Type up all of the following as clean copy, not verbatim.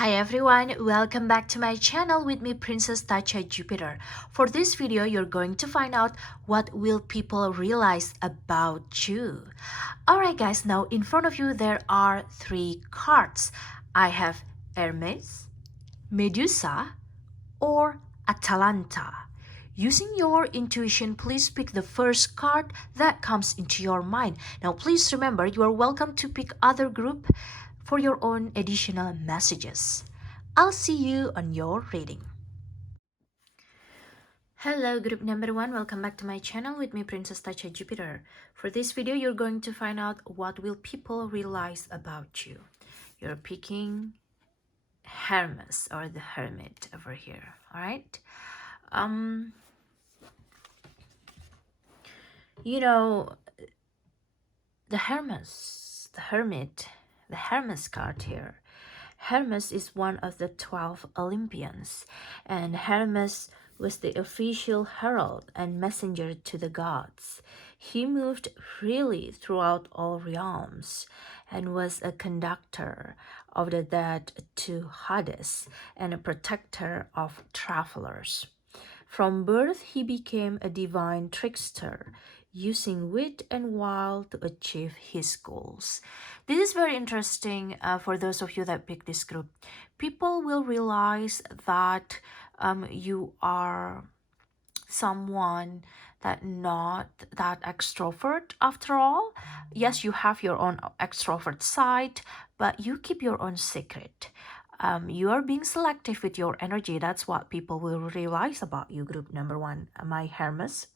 Hi everyone, welcome back to my channel with me, Princess Tacha Jupiter. For this video, you're going to find out what will people realize about you. Alright guys, now in front of you there are three cards. I have Hermes, Medusa, or Atalanta. Using your intuition, please pick the first card that comes into your mind. Now please remember, you are welcome to pick other group for your own additional messages. I'll see you on your reading. Hello group number one, welcome back to my channel with me, Princess Tacha Jupiter. For this video, you're going to find out what will people realize about you. You're picking Hermes or the Hermit over here, all right? You know, the Hermes, the Hermit, the Hermes card here. Hermes is one of the 12 Olympians, and Hermes was the official herald and messenger to the gods. He moved freely throughout all realms and was a conductor of the dead to Hades and a protector of travelers. From birth, he became a divine trickster, using wit and wile to achieve his goals. This is very interesting for those of you that pick this group. People will realize that you are someone that not that extrovert after all. Yes, you have your own extrovert side, but you keep your own secret. You are being selective with your energy. That's what people will realize about you, group number one, my Hermes.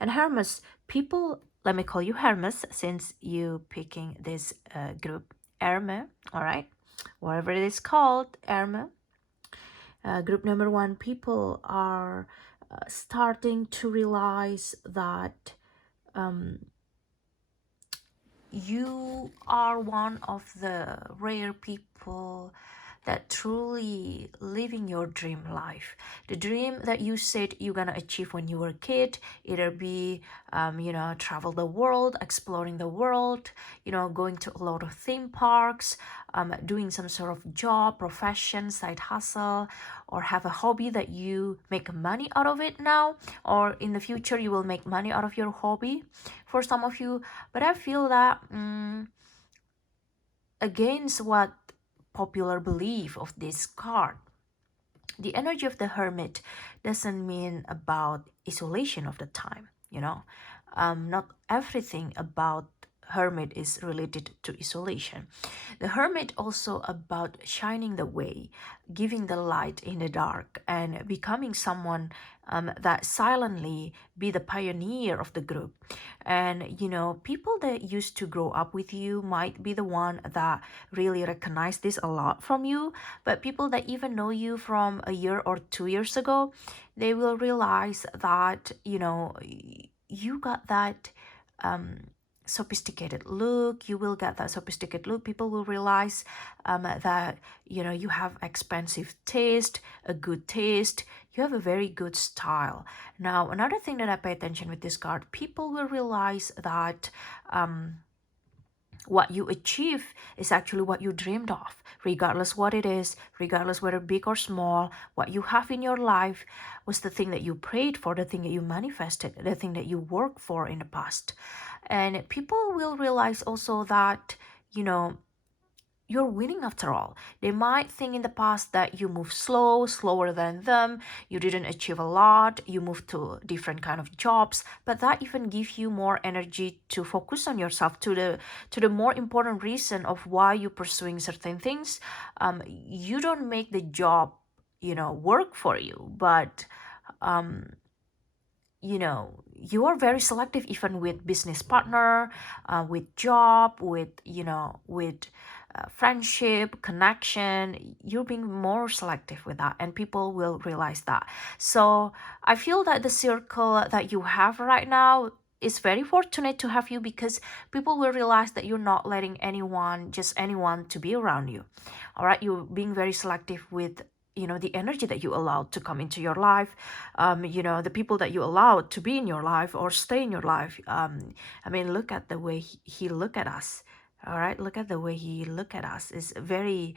And Hermes, people, let me call you Hermes since you picking this group, Hermes, all right? Whatever it is called, Hermes. Group number one, people are starting to realize that you are one of the rare people that truly living your dream life. The dream that you said you're gonna achieve when you were a kid, either be, travel the world, exploring the world, going to a lot of theme parks, doing some sort of job, profession, side hustle, or have a hobby that you make money out of it now, or in the future you will make money out of your hobby for some of you. But I feel that against what popular belief of this card, the energy of the hermit doesn't mean about isolation of the time. Not everything about hermit is related to isolation. The hermit also about shining the way, giving the light in the dark, and becoming someone that silently be the pioneer of the group. And people that used to grow up with you might be the one that really recognize this a lot from you, but people that even know you from a year or 2 years ago, they will realize that you got that sophisticated look. You will get that sophisticated look. People will realize that you have expensive taste, a good taste. You have a very good style. Now, another thing that I pay attention with this card, people will realize that what you achieve is actually what you dreamed of, regardless what it is, regardless whether big or small. What you have in your life was the thing that you prayed for, the thing that you manifested, the thing that you worked for in the past. And people will realize also that you're winning after all. They might think in the past that you move slower than them, you didn't achieve a lot, you moved to different kind of jobs, but that even gives you more energy to focus on yourself, to the more important reason of why you're pursuing certain things. You don't make the job work for you, but you are very selective even with business partner, with job, with friendship, connection. You're being more selective with that, and people will realize that. So I feel that the circle that you have right now is very fortunate to have you, because people will realize that you're not letting anyone to be around you. All right, you're being very selective with the energy that you allowed to come into your life, the people that you allowed to be in your life or stay in your life. Look at the way he look at us. All right, look at the way he look at us. It's very,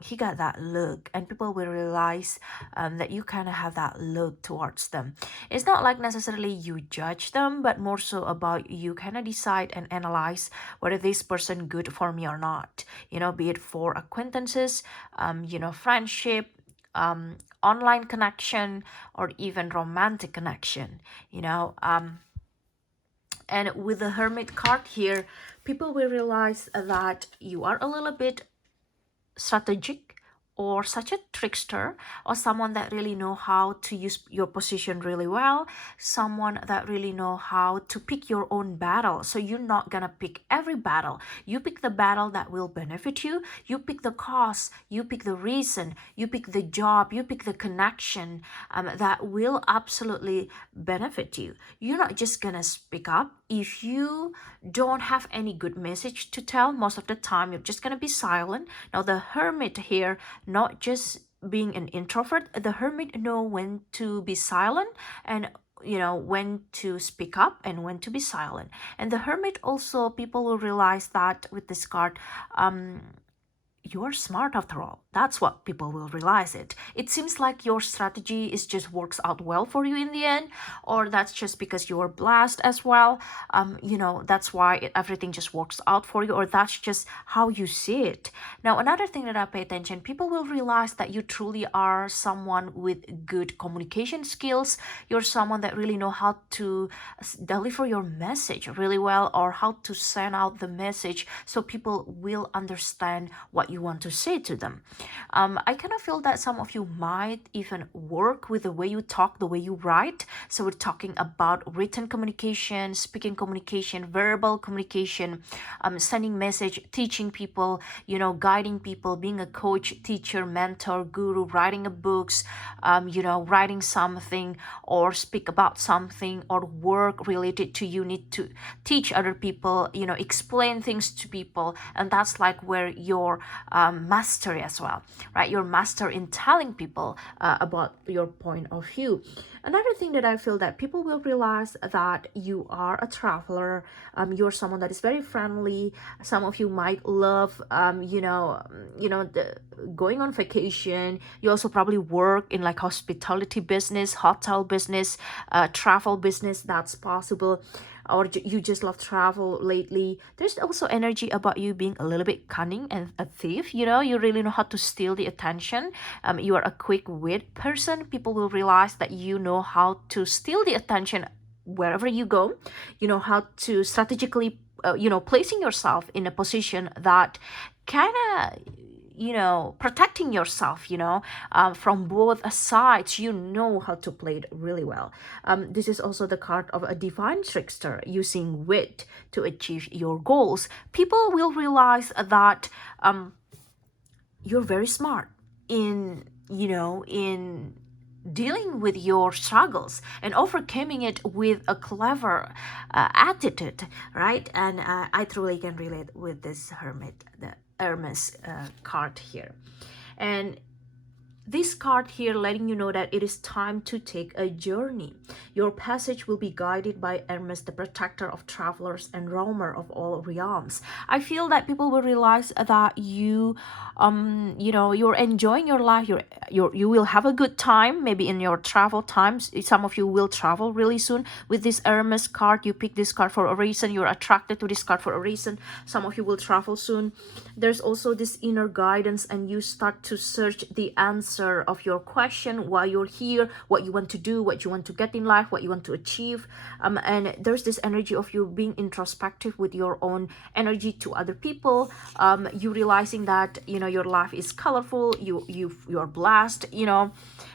he got that look, and people will realize that you kind of have that look towards them. It's not like necessarily you judge them, but more so about you kind of decide and analyze whether this person good for me or not. You know, be it for acquaintances, you know, friendship, online connection, or even romantic connection. You know, and with the Hermit card here, people will realize that you are a little bit strategic or such a trickster, or someone that really know how to use your position really well, someone that really know how to pick your own battle. So you're not gonna pick every battle. You pick the battle that will benefit you. You pick the cause, you pick the reason, you pick the job, you pick the connection that will absolutely benefit you. You're not just gonna speak up if you don't have any good message to tell. Most of the time you're just gonna be silent. Now the Hermit here, not just being an introvert, the Hermit know when to be silent and you know when to speak up and when to be silent. And the Hermit also, people will realize that with this card, you're smart after all. That's what people will realize it. It seems like your strategy is just works out well for you in the end, or that's just because you're blessed as well. You know, that's why everything just works out for you, or that's just how you see it. Now, another thing that I pay attention, people will realize that you truly are someone with good communication skills. You're someone that really know how to deliver your message really well, or how to send out the message so people will understand what you want to say to them. I kind of feel that some of you might even work with the way you talk, the way you write. So we're talking about written communication, speaking communication, verbal communication, sending message, teaching people, you know, guiding people, being a coach, teacher, mentor, guru, writing a books, you know, writing something or speak about something, or work related to you need to teach other people, you know, explain things to people. And that's like where your mastery as well, right? You're master in telling people about your point of view. Another thing that I feel that people will realize that you are a traveler. You're someone that is very friendly. Some of you might love, going on vacation. You also probably work in like hospitality business, hotel business, travel business. That's possible. Or you just love travel lately. There's also energy about you being a little bit cunning and a thief. You know, you really know how to steal the attention. You are a quick wit person. People will realize that you know how to steal the attention wherever you go. You know how to strategically, placing yourself in a position that kind of, protecting yourself, from both sides. You know how to play it really well. This is also the card of a divine trickster, using wit to achieve your goals. People will realize that you're very smart in dealing with your struggles and overcoming it with a clever attitude, right? And I truly can relate with this Hermit, the Hermes card here. And this card here letting you know that it is time to take a journey. Your passage will be guided by Hermes, the protector of travelers and roamer of all realms. I feel that people will realize that you're enjoying your life. You will have a good time, maybe in your travel times. Some of you will travel really soon with this Hermes card. You pick this card for a reason. You're attracted to this card for a reason. Some of you will travel soon. There's also this inner guidance, and you start to search the answer of your question, why you're here, what you want to do, what you want to get in life, what you want to achieve. And there's this energy of you being introspective with your own energy to other people. You realizing that your life is colorful, you are blessed,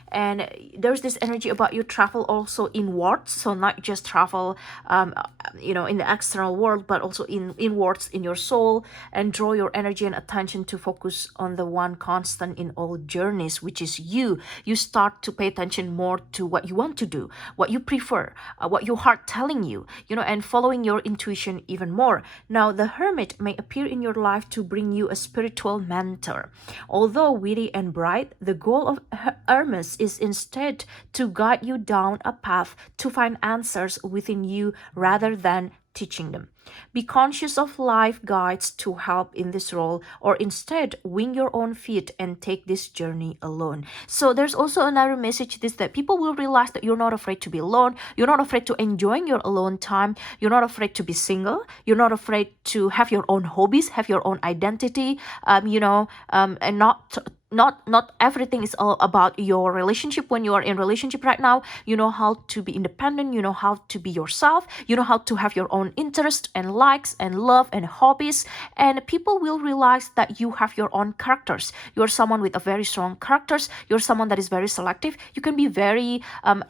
and there's this energy about you travel also inwards. So not just travel in the external world, but also inwards in your soul, and draw your energy and attention to focus on the one constant in all journeys, which is you. You start to pay attention more to what you want to do, what you prefer, what your heart telling you, and following your intuition even more. Now the Hermit may appear in your life to bring you a spiritual mentor. Although witty and bright, the goal of Hermes is instead to guide you down a path to find answers within you rather than teaching them. Be conscious of life guides to help in this role, or instead wing your own feet and take this journey alone. So there's also another message, this that people will realize that you're not afraid to be alone. You're not afraid to enjoying your alone time. You're not afraid to be single. You're not afraid to have your own hobbies, have your own identity, and not everything is all about your relationship. When you are in relationship right now, you know how to be independent, you know how to be yourself, you know how to have your own interest and likes and love and hobbies, and people will realize that you have your own characters. You're someone with a very strong characters. You're someone that is very selective. You can be very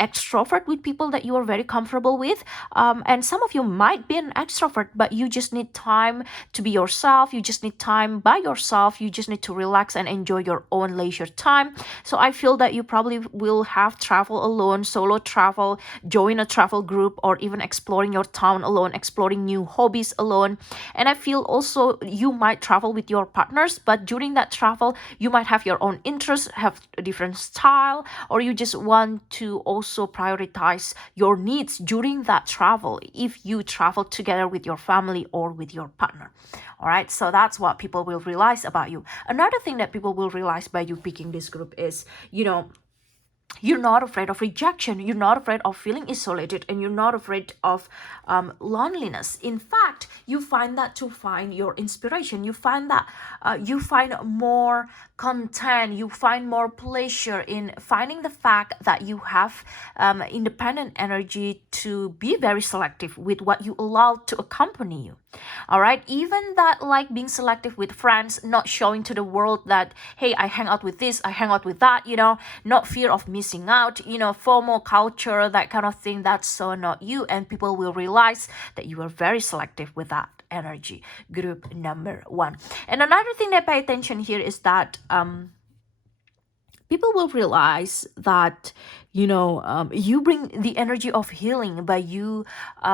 extrovert with people that you are very comfortable with, and some of you might be an extrovert, but you just need time to be yourself. You just need time by yourself. You just need to relax and enjoy your own leisure time. So I feel that you probably will have travel alone, solo travel, join a travel group, or even exploring your town alone, exploring new hobbies alone. And I feel also you might travel with your partners, but during that travel you might have your own interests, have a different style, or you just want to also prioritize your needs during that travel if you travel together with your family or with your partner. All right, so that's what people will realize about you. Another thing that people will realize by you picking this group is, you're not afraid of rejection. You're not afraid of feeling isolated, and you're not afraid of loneliness. In fact, you find that to find your inspiration. You find that you find more content. You find more pleasure in finding the fact that you have independent energy to be very selective with what you allow to accompany you. All right, even that, like being selective with friends, not showing to the world that, hey, I hang out with this, I hang out with that, not fear of missing out, FOMO culture, that kind of thing. That's so not you, and people will realize that you are very selective with that energy. Group number 1. And another thing that pay attention here is that people will realize that you bring the energy of healing by you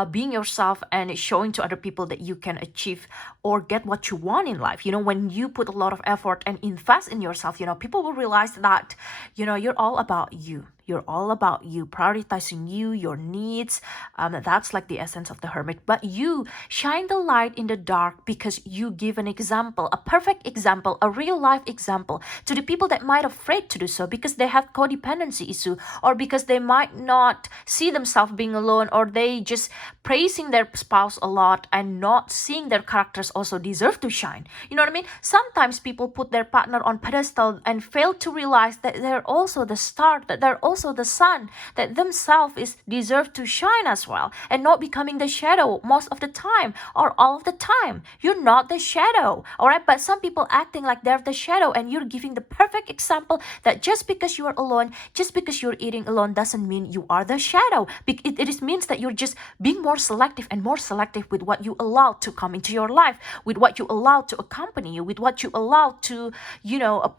being yourself and showing to other people that you can achieve or get what you want in life. When you put a lot of effort and invest in yourself, people will realize that you're all about you. You're all about you, prioritizing you, your needs. That's like the essence of the hermit. But you shine the light in the dark because you give an example, a perfect example, a real life example to the people that might afraid to do so because they have codependency issue, or because they might not see themselves being alone, or they just praising their spouse a lot and not seeing their characters also deserve to shine. You know what I mean? Sometimes people put their partner on pedestal and fail to realize that they're also the star, that they're also the sun, that themselves is deserve to shine as well, and not becoming the shadow most of the time or all of the time. You're not the shadow, all right? But some people acting like they're the shadow, and you're giving the perfect example that just because you are alone, just because you're eating alone, doesn't mean you are the shadow. It means that you're just being more selective and more selective with what you allow to come into your life, with what you allow to accompany you, with what you allow to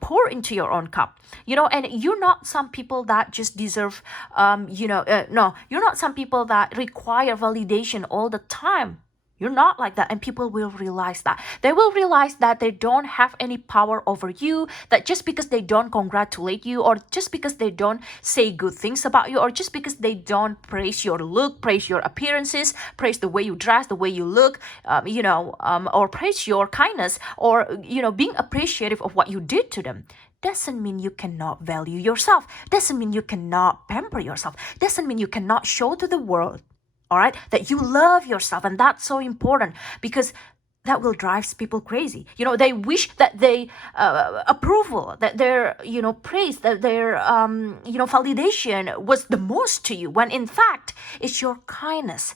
pour into your own cup. And you're not some people that just deserve no, you're not some people that require validation all the time. You're not like that, and people will realize that. They will realize that they don't have any power over you, that just because they don't congratulate you, or just because they don't say good things about you, or just because they don't praise your look, praise your appearances, praise the way you dress, the way you look, or praise your kindness, or being appreciative of what you did to them, doesn't mean you cannot value yourself, doesn't mean you cannot pamper yourself, doesn't mean you cannot show to the world, all right, that you love yourself. And that's so important, because that will drive people crazy. They wish that they approval, that their praise, that their validation was the most to you, when in fact it's your kindness,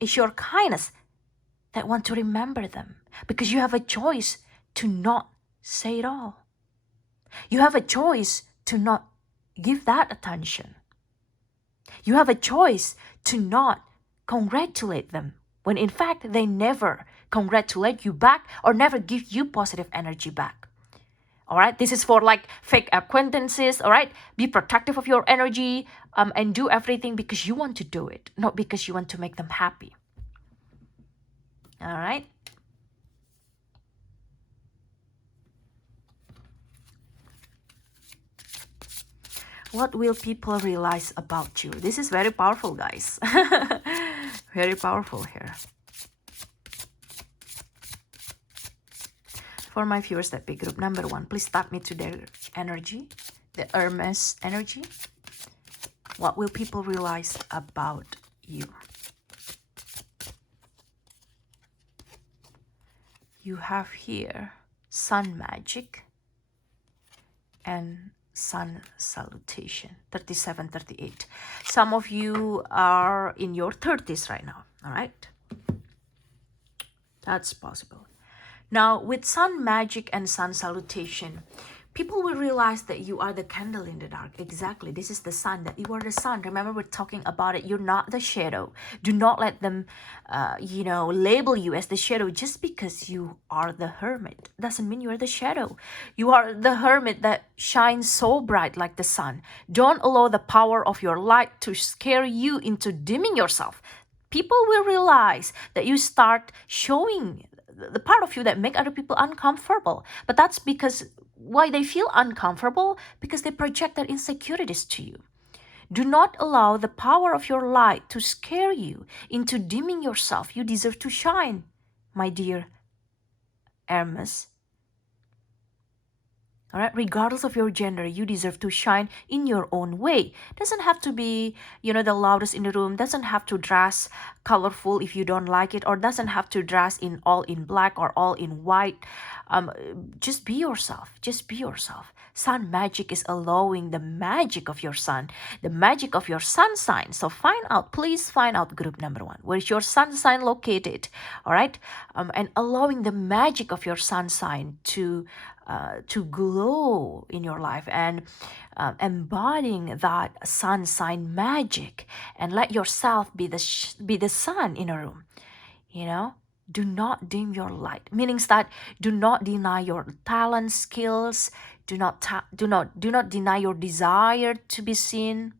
that want to remember them, because you have a choice to not say it all. You have a choice to not give that attention. You have a choice to not congratulate them, when in fact they never congratulate you back or never give you positive energy back. All right, this is for like fake acquaintances. All right, be protective of your energy and do everything because you want to do it, not because you want to make them happy. All right. What will people realize about you? This is very powerful, guys. Very powerful here. For my viewers that pick group number 1, please tap me to their energy, the Hermes energy. What will people realize about you? You have here sun magic and sun salutation. 37, 38. Some of you are in your 30s right now. All right. That's possible. Now, with sun magic and sun salutation, people will realize that you are the candle in the dark. Exactly. This is the sun, that you are the sun. Remember, we're talking about it. You're not the shadow. Do not let them, label you as the shadow. Just because you are the hermit doesn't mean you are the shadow. You are the hermit that shines so bright like the sun. Don't allow the power of your light to scare you into dimming yourself. People will realize that you start showing the part of you that make other people uncomfortable. But that's because why they feel uncomfortable, because they project their insecurities to you. Do not allow the power of your light to scare you into dimming yourself. You deserve to shine, my dear Hermes. All right, regardless of your gender, you deserve to shine in your own way. Doesn't have to be, the loudest in the room. Doesn't have to dress colorful if you don't like it, or doesn't have to dress in all in black or all in white. Just be yourself. Just be yourself. Sun magic is allowing the magic of your sun, the magic of your sun sign. So please find out group number 1. Where is your sun sign located? All right, and allowing the magic of your sun sign to glow in your life, and embodying that sun sign magic, and let yourself be the sun in a room. Do not dim your light. Meanings that do not deny your talent, skills. Do not deny your desire to be seen.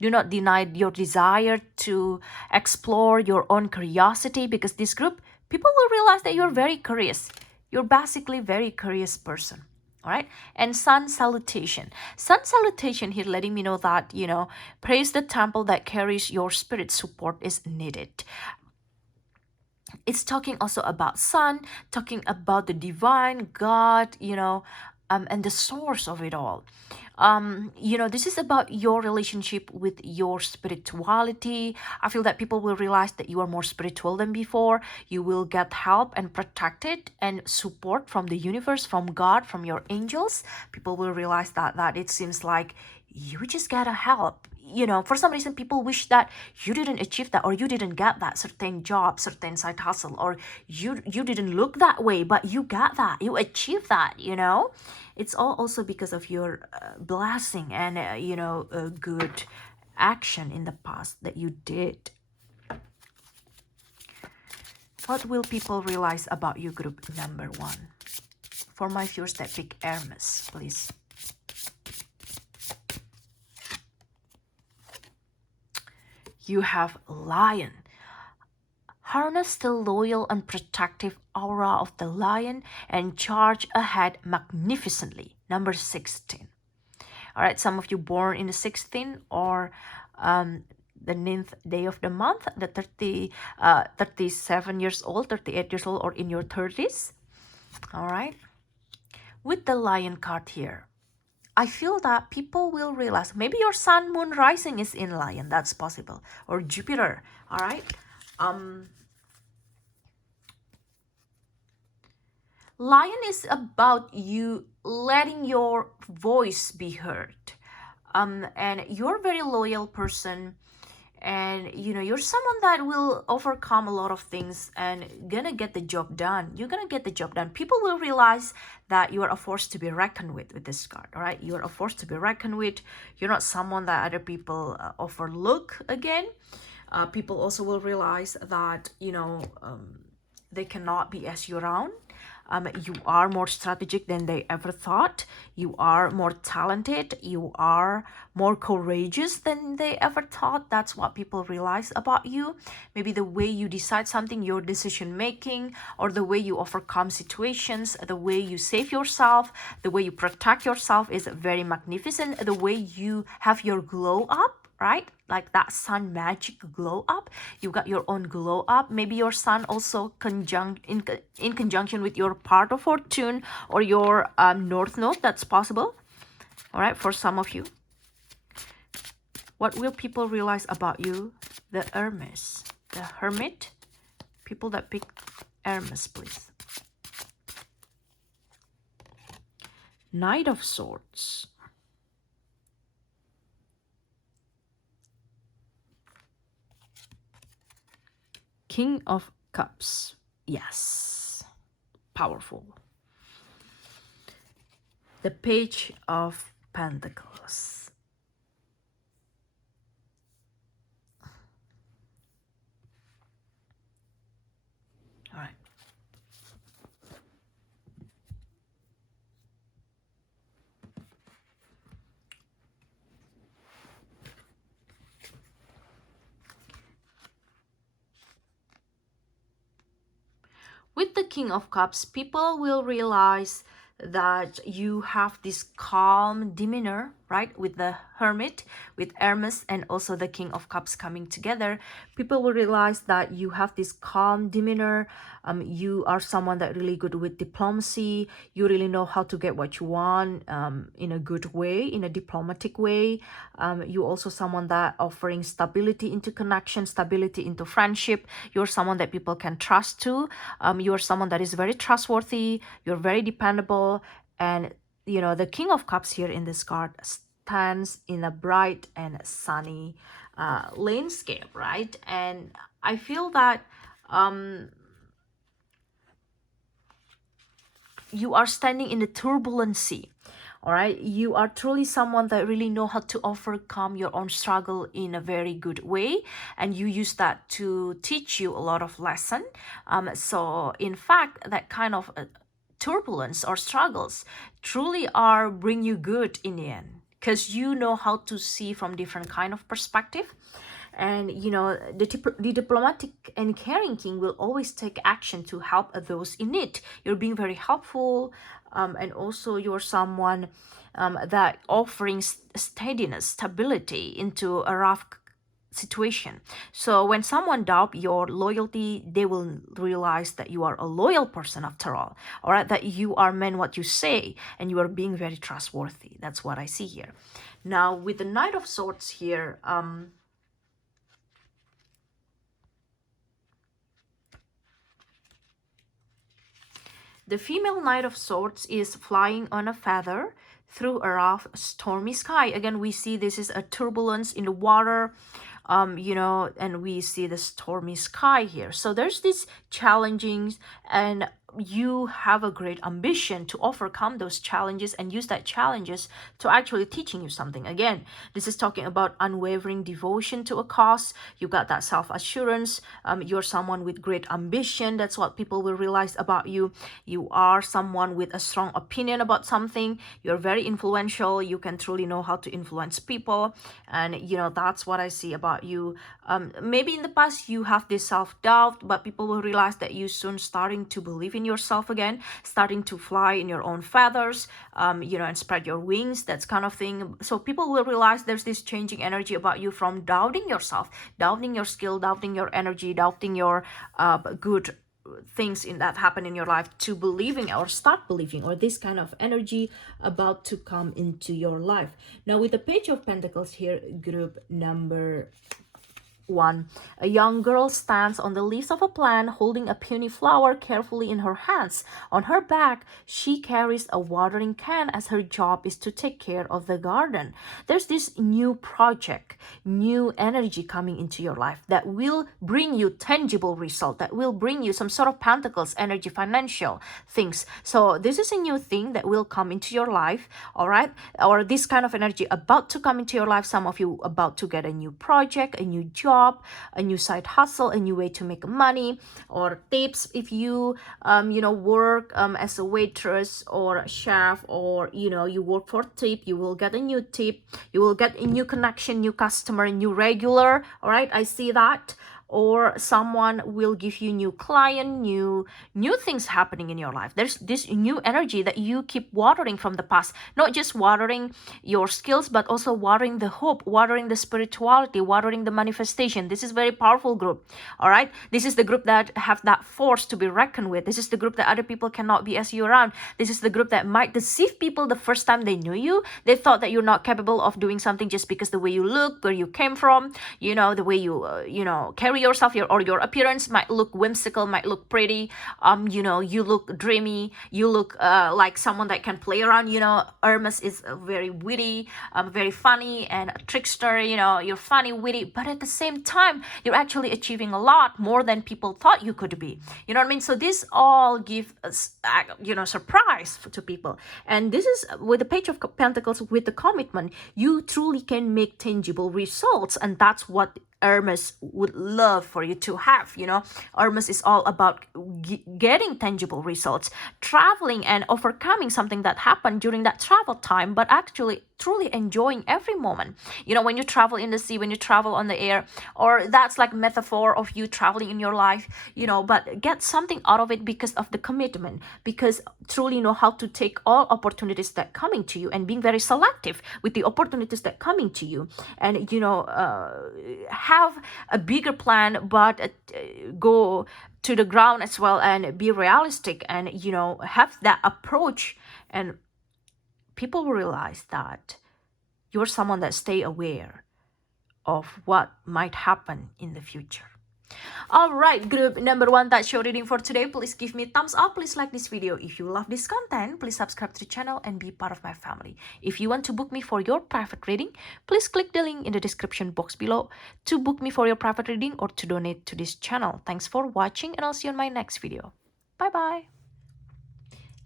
Do not deny your desire to explore your own curiosity, because this group, people will realize that you're very curious. You're basically very curious person. All right. And sun salutation. Sun salutation here letting me know that, praise the temple that carries your spirit. Support is needed. It's talking also about sun, talking about the divine God, and the source of it all. This is about your relationship with your spirituality. I feel that people will realize that you are more spiritual than before. You will get help and protected and support from the universe, from God, from your angels. People will realize that it seems like you just gotta help. For some reason, people wish that you didn't achieve that, or you didn't get that certain job, certain side hustle, or you didn't look that way, but you got that, you achieved that. It's all also because of your blessing and a good action in the past that you did. What will people realize about you, group number 1? For my viewers that pick Hermes, please. You have Lion. Harness the loyal and protective aura of the lion and charge ahead magnificently. Number 16. All right, some of you born in the 16th or the 9th day of the month, the 37 years old, 38 years old, or in your 30s. All right. With the lion card here, I feel that people will realize maybe your sun, moon, rising is in Lion. That's possible. Or Jupiter. All right. Lion is about you letting your voice be heard. And you're a very loyal person. And you're someone that will overcome a lot of things and gonna get the job done. You're gonna get the job done. People will realize that you are a force to be reckoned with this card. All right, you are a force to be reckoned with. You're not someone that other people overlook again. People also will realize that they cannot BS you around. You are more strategic than they ever thought. You are more talented. You are more courageous than they ever thought. That's what people realize about you. Maybe the way you decide something, your decision making, or the way you overcome situations, the way you save yourself, the way you protect yourself is very magnificent. The way you have your glow up, right? like that sun magic glow up. You got your own glow up. Maybe your sun also in conjunction with your part of fortune or your north node. That's possible. All right, for some of you. What will people realize about you? The Hermes, the Hermit. People that pick Hermes, please. Knight of Swords. King of Cups. Yes. Powerful. The Page of Pentacles. All right. With the King of Cups, people will realize that you have this calm demeanor, right? With the Hermit, with Hermes, and also the King of Cups coming together, people will realize that you have this calm demeanor. You are someone that really good with diplomacy. You really know how to get what you want in a good way, in a diplomatic way. You also someone that offering stability into connection, stability into friendship. You're someone that people can trust to. You're someone that is very trustworthy. You're very dependable. And you know, the King of Cups here in this card stands in a bright and sunny landscape, right? And I feel that you are standing in a turbulent sea. All right, you are truly someone that really know how to overcome your own struggle in a very good way, and you use that to teach you a lot of lesson. So in fact, that kind of turbulence or struggles truly are bring you good in the end, because you know how to see from different kind of perspective. And you know, the diplomatic and caring king will always take action to help those in need. You're being very helpful, and also you're someone that offering steadiness, stability into a rough situation. So when someone doubt your loyalty, they will realize that you are a loyal person after all right, that you are meant what you say, and you are being very trustworthy. That's what I see here. Now with the Knight of Swords here, the female Knight of Swords is flying on a feather through a rough, stormy sky. Again, we see this is a turbulence in the water, you know, and we see the stormy sky here. So there's this challenging, and you have a great ambition to overcome those challenges and use that challenges to actually teaching you something. Again, this is talking about unwavering devotion to a cause. You got that self-assurance. You're someone with great ambition. That's what people will realize about you. You are someone with a strong opinion about something. You're very influential. You can truly know how to influence people. And, you know, that's what I see about you. Maybe in the past you have this self-doubt, but people will realize that you soon starting to believe in yourself again, starting to fly in your own feathers, you know, and spread your wings, that kind of thing. So people will realize there's this changing energy about you from doubting yourself, doubting your skill, doubting your energy, doubting your good things in that happen in your life, to believing or start believing, or this kind of energy about to come into your life. Now with the Page of Pentacles here, group number 1. A young girl stands on the leaves of a plant holding a puny flower carefully in her hands. On her back, she carries a watering can as her job is to take care of the garden. There's this new project, new energy coming into your life that will bring you tangible result, that will bring you some sort of pentacles, energy, financial things. So this is a new thing that will come into your life, all right? Or this kind of energy about to come into your life. Some of you about to get a new project, a new job, a new side hustle, a new way to make money, or tips if you you know, work as a waitress or a chef, or you know, you work for tip, you will get a new tip, you will get a new connection, new customer, new regular. All right, I see that. or someone will give you new client, new things happening in your life. There's this new energy that you keep watering from the past, not just watering your skills, but also watering the hope, watering the spirituality, watering the manifestation. This is very powerful group. All right, this is the group that have that force to be reckoned with. This is the group that other people cannot BS you around. This is the group that might deceive people the first time they knew you. They thought that you're not capable of doing something just because the way you look, where you came from, you know, the way you carry yourself, or your appearance might look whimsical, might look pretty, you know, you look dreamy, you look like someone that can play around. You know, Hermes is very witty, very funny and a trickster. You know, you're funny, witty, but at the same time you're actually achieving a lot more than people thought you could be. You know what I mean? So this all give us, surprise to people. And this is with the Page of Pentacles, with the commitment, you truly can make tangible results, and that's what Hermes would love for you to have. You know, Hermes is all about getting tangible results, traveling and overcoming something that happened during that travel time, but actually truly enjoying every moment. You know, when you travel in the sea, when you travel on the air, or that's like metaphor of you traveling in your life, you know, but get something out of it because of the commitment, because truly know how to take all opportunities that coming to you and being very selective with the opportunities that coming to you. And have a bigger plan, but go to the ground as well and be realistic, and have that approach, and people will realize that you're someone that stay aware of what might happen in the future. All right, group number 1, that's your reading for today. Please give me a thumbs up. Please like this video. If you love this content, please subscribe to the channel and be part of my family. If you want to book me for your private reading, please click the link in the description box below to book me for your private reading or to donate to this channel. Thanks for watching, and I'll see you in my next video. Bye bye.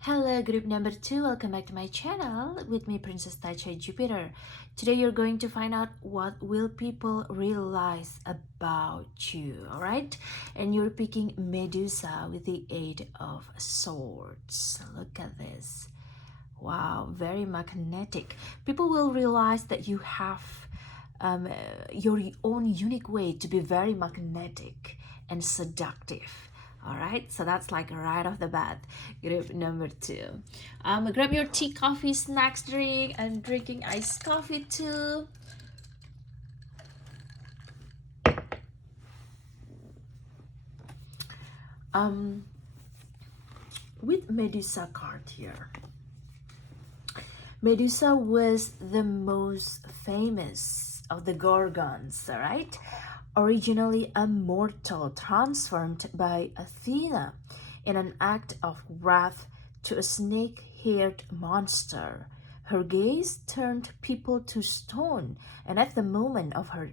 Hello, group number 2. Welcome back to my channel with me, Princess Tacha Jupiter. Today you're going to find out what will people realize about you, all right? And you're picking Medusa with the 8 of Swords. Look at this. Wow, very magnetic. People will realize that you have your own unique way to be very magnetic and seductive. All right, so that's like right off the bat. Group number 2. Grab your tea, coffee, snacks, drink. I'm drinking iced coffee too. With Medusa card here. Medusa was the most famous of the Gorgons, all right? Originally a mortal transformed by Athena in an act of wrath to a snake-haired monster. Her gaze turned people to stone, and at the moment of her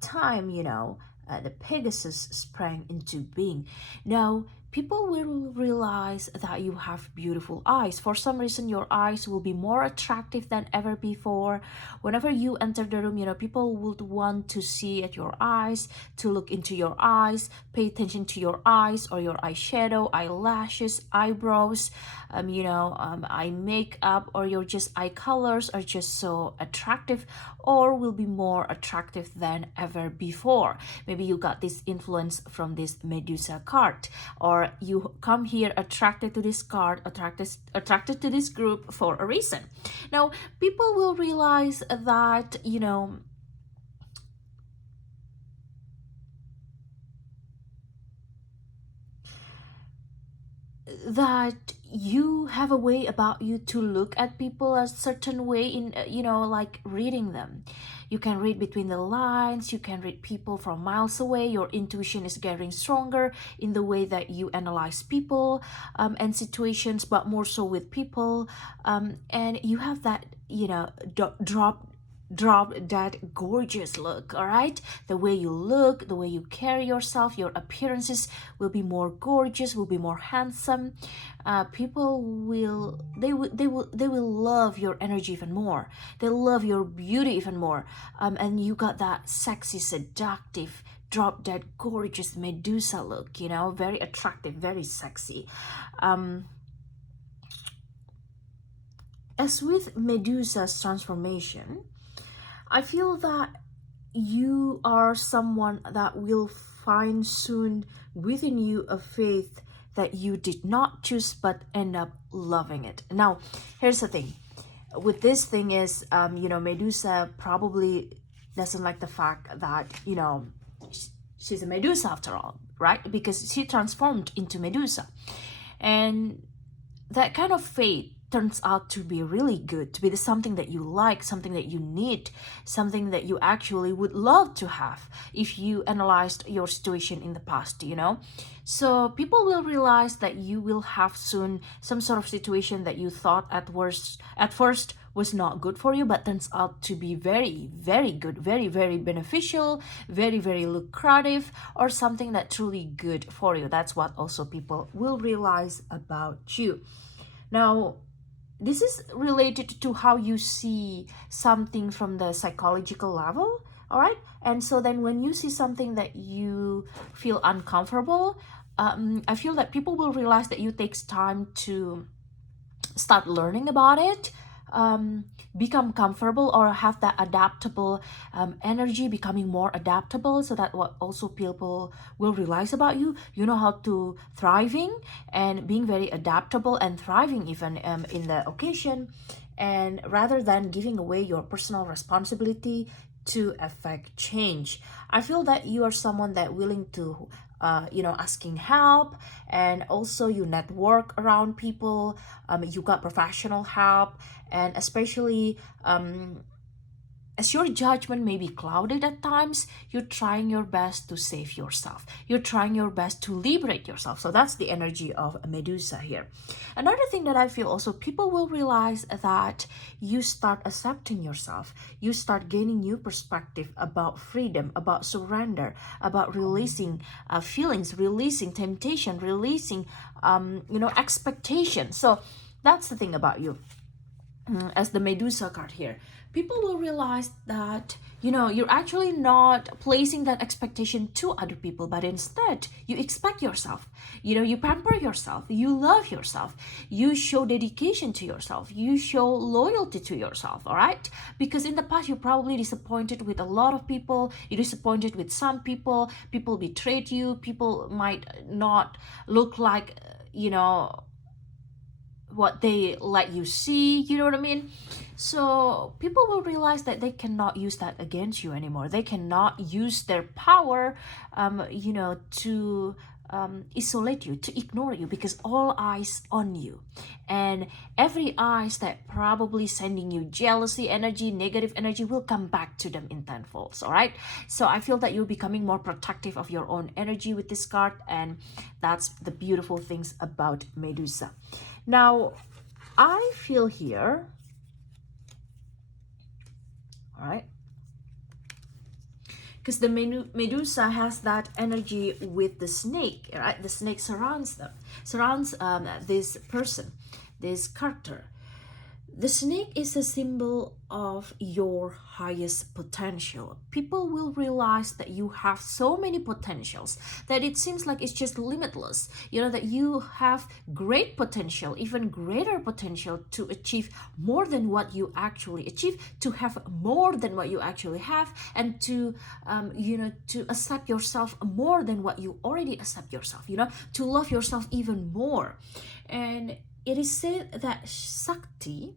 time, the Pegasus sprang into being. Now, people will realize that you have beautiful eyes. For some reason, your eyes will be more attractive than ever before. Whenever you enter the room, people would want to see at your eyes, to look into your eyes, pay attention to your eyes or your eyeshadow, eyelashes, eyebrows, eye makeup, or your just eye colors are just so attractive, or will be more attractive than ever before. Maybe you got this influence from this Medusa card, or you come here attracted to this card, attracted to this group for a reason. Now, people will realize that, that you have a way about you to look at people a certain way in, like reading them. You can read between the lines, you can read people from miles away. Your intuition is getting stronger in the way that you analyze people and situations, but more so with people. And you have that, drop that gorgeous look, all right? The way you look, the way you carry yourself, your appearances will be more gorgeous, will be more handsome. People will love your energy even more. They love your beauty even more. And you got that sexy, seductive, drop dead gorgeous Medusa look, very attractive, very sexy. As with Medusa's transformation, I feel that you are someone that will find soon within you a faith that you did not choose but end up loving it. Now, here's the thing. With this thing is, Medusa probably doesn't like the fact that, she's a Medusa after all, right? Because she transformed into Medusa. And that kind of fate turns out to be really good, to be something that you like, something that you need, something that you actually would love to have if you analyzed your situation in the past, So people will realize that you will have soon some sort of situation that you thought at first was not good for you, but turns out to be very, very good, very, very beneficial, very, very lucrative, or something that truly good for you. That's what also people will realize about you. Now, this is related to how you see something from the psychological level, all right? And so then when you see something that you feel uncomfortable, I feel that people will realize that it takes time to start learning about it, become comfortable, or have that adaptable energy, becoming more adaptable, so that what also people will realize about you, how to thriving and being very adaptable and thriving even in the occasion, and rather than giving away your personal responsibility to affect change. I feel that you are someone that willing to asking help, and also you network around people, you got professional help, and especially as your judgment may be clouded at times, you're trying your best to save yourself. You're trying your best to liberate yourself. So that's the energy of Medusa here. Another thing that I feel also, people will realize that you start accepting yourself. You start gaining new perspective about freedom, about surrender, about releasing feelings, releasing temptation, releasing, expectation. So that's the thing about you. As the Medusa card here, people will realize that you're actually not placing that expectation to other people, but instead you expect yourself, you pamper yourself, you love yourself, you show dedication to yourself, you show loyalty to yourself, all right? Because in the past you're probably disappointed with a lot of people, you're disappointed with some people betrayed you, people might not look like what they let you see, you know what I mean? So people will realize that they cannot use that against you anymore. They cannot use their power, to isolate you, to ignore you, because all eyes on you, and every eyes that probably sending you jealousy energy, negative energy, will come back to them in tenfolds. All right, so I feel that you're becoming more protective of your own energy with this card, and that's the beautiful things about Medusa. Now I feel here, all right, because the Medusa has that energy with the snake, right? The snake surrounds this person, this character. The snake is a symbol of your highest potential. People will realize that you have so many potentials that it seems like it's just limitless. That you have great potential, even greater potential to achieve more than what you actually achieve, to have more than what you actually have, and to, to accept yourself more than what you already accept yourself, to love yourself even more. And it is said that Shakti,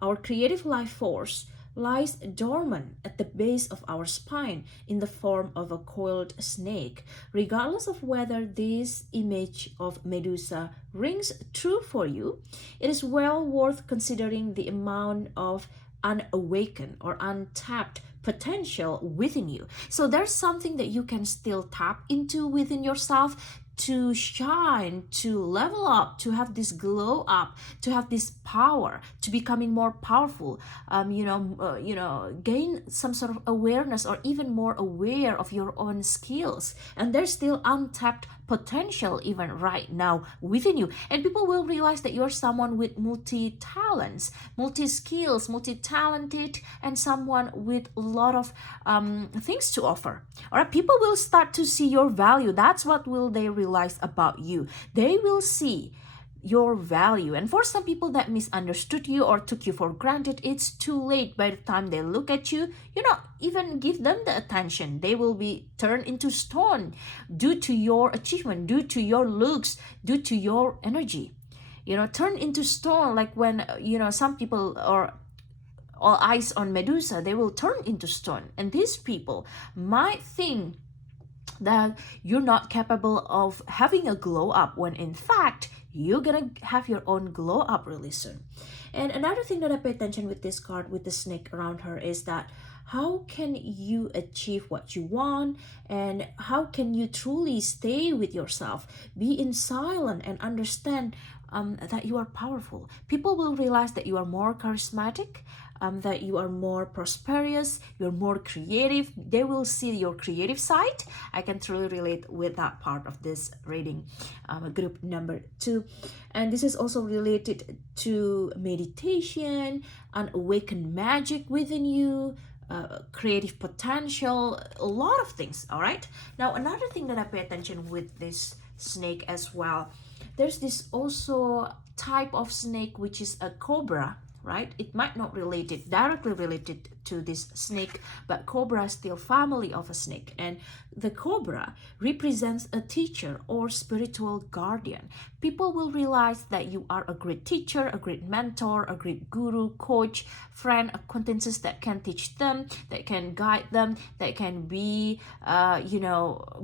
our creative life force, lies dormant at the base of our spine in the form of a coiled snake. Regardless of whether this image of Medusa rings true for you, it is well worth considering the amount of unawakened or untapped potential within you. So there's something that you can still tap into within yourself, to shine, to level up, to have this glow up, to have this power, to becoming more powerful, gain some sort of awareness, or even more aware of your own skills. And there's still untapped potential even right now within you, and people will realize that you're someone with multi-talents, multi-skills, multi-talented, and someone with a lot of things to offer. All right, people will start to see your value. That's what will they realize about you. They will see your value. And for some people that misunderstood you or took you for granted, it's too late. By the time they look at you, you not even give them the attention. They will be turned into stone due to your achievement, due to your looks, due to your energy. Turn into stone, like when some people are all eyes on Medusa, they will turn into stone. And these people might think that you're not capable of having a glow up, when in fact you're gonna have your own glow up really soon. And another thing that I pay attention with this card, with the snake around her, is that how can you achieve what you want, and how can you truly stay with yourself, be in silence, and understand that you are powerful. People will realize that you are more charismatic, that you are more prosperous, you're more creative. They will see your creative side. I can truly relate with that part of this reading, group number 2. And this is also related to meditation, and awakened magic within you, creative potential, a lot of things. All right. Now, another thing that I pay attention with this snake as well, there's this also type of snake which is a cobra, right? It might not directly related to this snake, but cobra is still family of a snake. And the cobra represents a teacher or spiritual guardian. People will realize that you are a great teacher, a great mentor, a great guru, coach, friend, acquaintances that can teach them, that can guide them, that can be,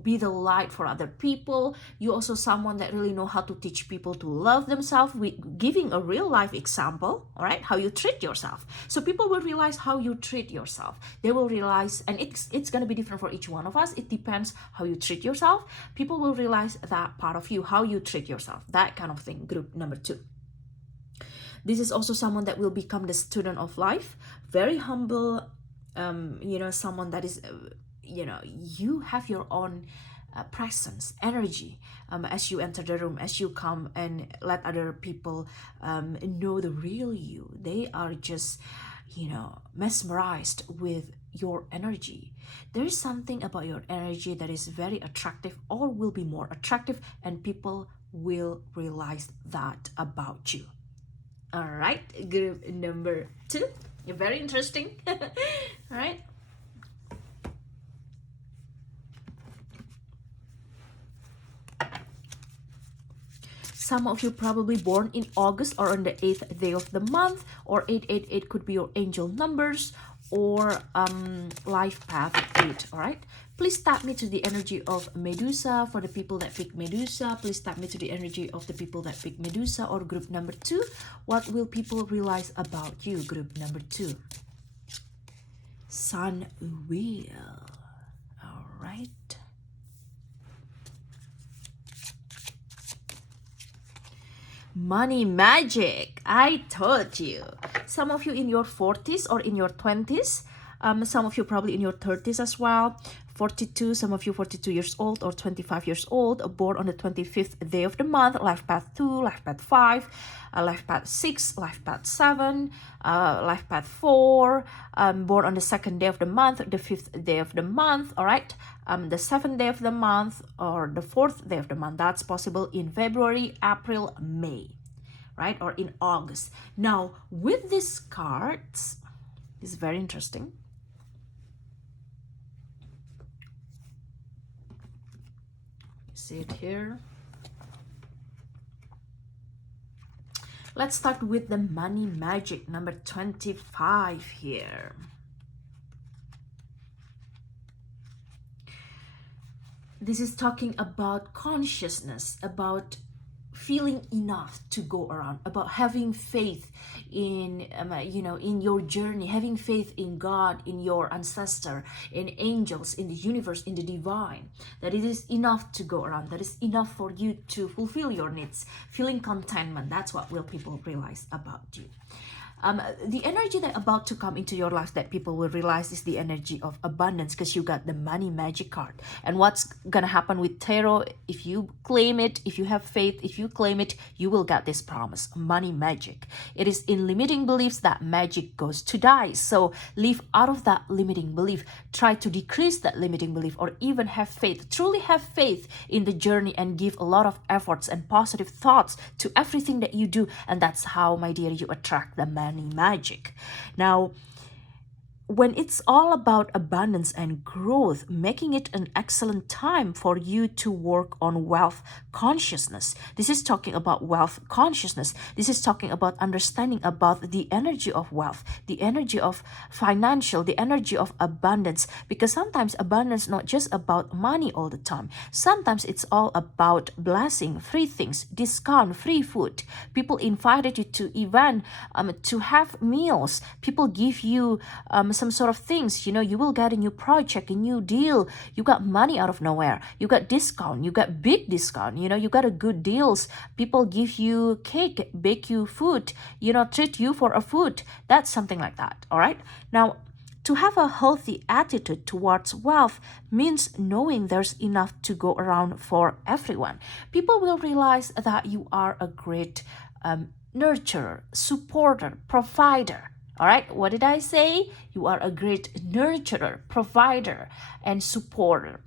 be the light for other people. You also someone that really know how to teach people to love themselves, with giving a real life example, all right, how you treat yourself. So people will realize how you treat yourself. They will realize, and it's going to be different for each one of us. It depends how you treat yourself. People will realize that part of you, how you treat yourself, that kind of thing. Group number 2. This is also someone that will become the student of life, very humble, someone that is, you have your own presence, energy, as you enter the room, as you come and let other people know the real you. They are just, mesmerized with your energy. There is something about your energy that is very attractive, or will be more attractive, and people will realize that about you. All right, group number 2. Very interesting. All right. Some of you probably born in August or on the 8th day of the month, or 888 could be your angel numbers, or life path 8. All right. Please tap me to the energy of Medusa for the people that pick Medusa. Please tap me to the energy of the people that pick Medusa, or group number 2. What will people realize about you, group number 2? Sun wheel. All right. Money magic. I told you. Some of you in your 40s or in your 20s. Some of you probably in your 30s as well. 42, some of you 42 years old or 25 years old, born on the 25th day of the month. Life path 2, life path 5, life path 6, life path 7, life path 4, born on the 2nd day of the month, the 5th day of the month. All right. The 7th day of the month, or the 4th day of the month. That's possible in February, April, May, right? Or in August. Now, with these cards, it's very interesting. See it here. Let's start with the money magic, number 25 here. This is talking about consciousness, about feeling enough to go around, about having faith in, in your journey, having faith in God, in your ancestor, in angels, in the universe, in the divine, that it is enough to go around, that is enough for you to fulfill your needs, feeling contentment. That's what will people realize about you. The energy that about to come into your life that people will realize is the energy of abundance, because you got the money magic card. And what's gonna happen with tarot, if you claim it, if you have faith, if you claim it, you will get this promise, money magic. It is in limiting beliefs that magic goes to die. So live out of that limiting belief. Try to decrease that limiting belief, or even have faith. Truly have faith in the journey and give a lot of efforts and positive thoughts to everything that you do. And that's how, my dear, you attract the money magic. Now, when it's all about abundance and growth, making it an excellent time for you to work on wealth consciousness. This is talking about wealth consciousness. This is talking about understanding about the energy of wealth, the energy of financial, the energy of abundance. Because sometimes abundance not just about money all the time. Sometimes it's all about blessing, free things, discount, free food. People invited you to event, to have meals. People give you some sort of things, you will get a new project, a new deal. You got money out of nowhere. You got discount. You got big discount. You got a good deals. People give you cake, bake you food, treat you for a food. That's something like that. All right. Now, to have a healthy attitude towards wealth means knowing there's enough to go around for everyone. People will realize that you are a great nurturer, supporter, provider. All right, what did I say? You are a great nurturer, provider, and supporter.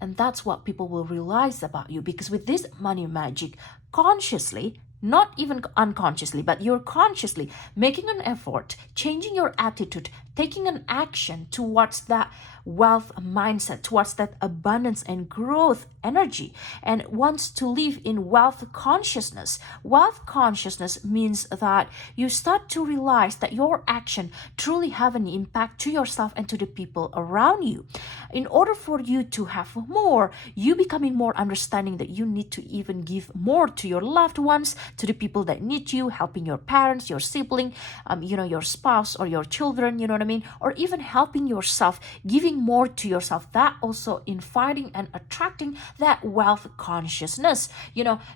And that's what people will realize about you, because with this money magic, consciously, not even unconsciously, but you're consciously making an effort, changing your attitude, taking an action towards that wealth mindset, towards that abundance and growth energy, and wants to live in wealth consciousness. Wealth consciousness means that you start to realize that your action truly have an impact to yourself and to the people around you. In order for you to have more, you becoming more understanding that you need to even give more to your loved ones, to the people that need you, helping your parents, your sibling, your spouse or your children, you know what I mean? Or even helping yourself, giving more to yourself. That also inviting and attracting that wealth consciousness.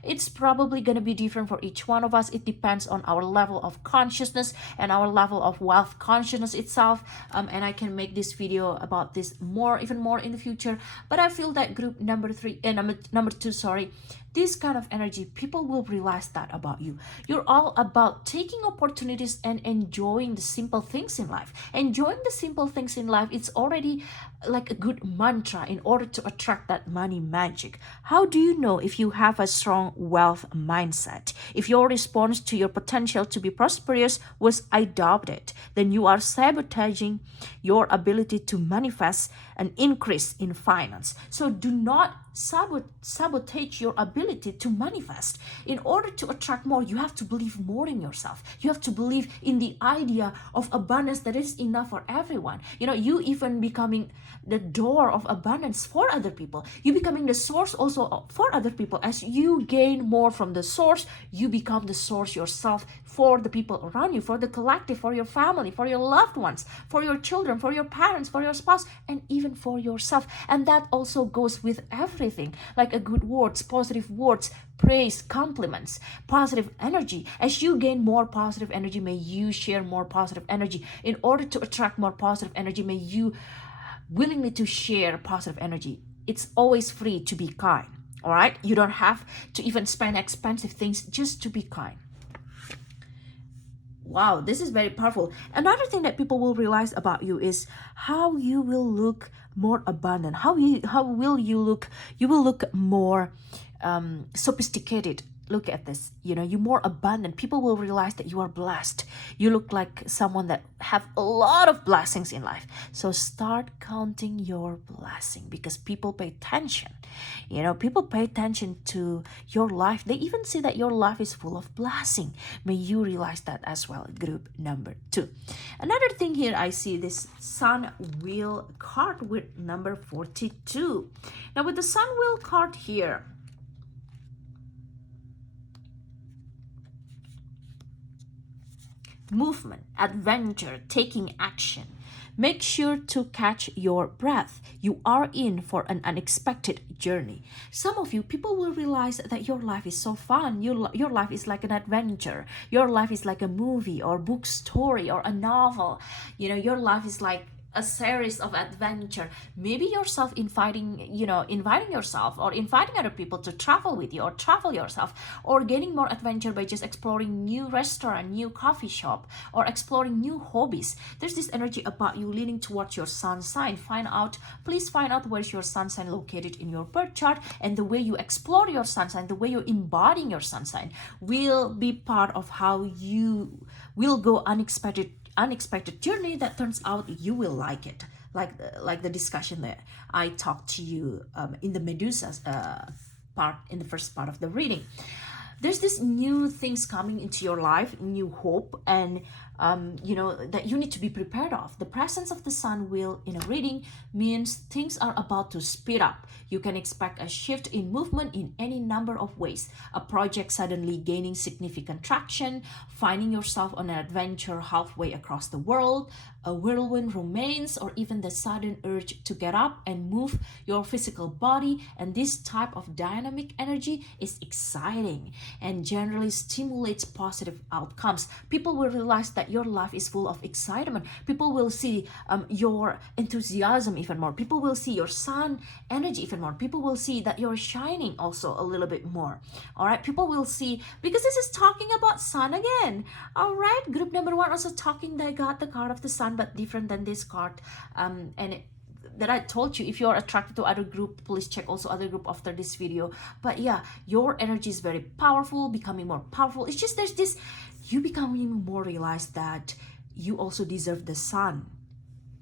It's probably going to be different for each one of us. It depends on our level of consciousness and our level of wealth consciousness itself. And I can make this video about this even more in the future. But I feel that group number 2, this kind of energy, people will realize that about you. You're all about taking opportunities and enjoying the simple things in life. Enjoying the simple things in life, it's already like a good mantra in order to attract that money magic. How do you know if you have a strong wealth mindset? If your response to your potential to be prosperous was I doubt it, then you are sabotaging your ability to manifest an increase in finance. So do not sabotage your ability to manifest. In order to attract more, you have to believe more in yourself. You have to believe in the idea of abundance that is enough for everyone. You even becoming the door of abundance for other people. You becoming the source also for other people. As you gain more from the source, you become the source yourself for the people around you, for the collective, for your family, for your loved ones, for your children, for your parents, for your spouse, and even for yourself. And that also goes with everything, like a good words, positive words, praise, compliments, positive energy. As you gain more positive energy, may you share more positive energy. In order to attract more positive energy, may you willingly to share positive energy. It's always free to be kind. All right, you don't have to even spend expensive things just to be kind. Wow, this is very powerful. Another thing that people will realize about you is how you will look more abundant. How will you look? You will look more sophisticated. Look at this. You're more abundant. People will realize that you are blessed. You look like someone that have a lot of blessings in life. So start counting your blessing, because people pay attention. People pay attention to your life. They even see that your life is full of blessing. May you realize that as well. Group number 2. Another thing here, I see this sun wheel card with number 42. Now with the sun wheel card here, movement, adventure, taking action. Make sure to catch your breath. You are in for an unexpected journey. Some of you, people will realize that your life is so fun. Your life is like an adventure. Your life is like a movie or book story or a novel. Your life is like a series of adventure. Maybe yourself inviting yourself or inviting other people to travel with you or travel yourself, or getting more adventure by just exploring new restaurant, new coffee shop, or exploring new hobbies. There's this energy about you leaning towards your sun sign. Please find out where's your sun sign located in your birth chart, and the way you explore your sun sign, the way you're embodying your sun sign will be part of how you will go unexpected journey that turns out you will like it, like the discussion that I talked to you in the Medusa part, in the first part of the reading. There's this new things coming into your life, new hope, and that you need to be prepared of. The presence of the sun wheel in a reading means things are about to speed up. You can expect a shift in movement in any number of ways. A project suddenly gaining significant traction, finding yourself on an adventure halfway across the world, a whirlwind romance, or even the sudden urge to get up and move your physical body. And this type of dynamic energy is exciting and generally stimulates positive outcomes. People will realize that your life is full of excitement. People will see your enthusiasm even more. People will see your sun energy even more. People will see that you're shining also a little bit more. All right, people will see, because this is talking about sun again. All right, group number 1 also talking, they got the card of the sun, but different than this card. That I told you, if you're attracted to other group, please check also other group after this video. But yeah, your energy is very powerful, becoming more powerful. It's just there's this, you becoming more realized that you also deserve the sun.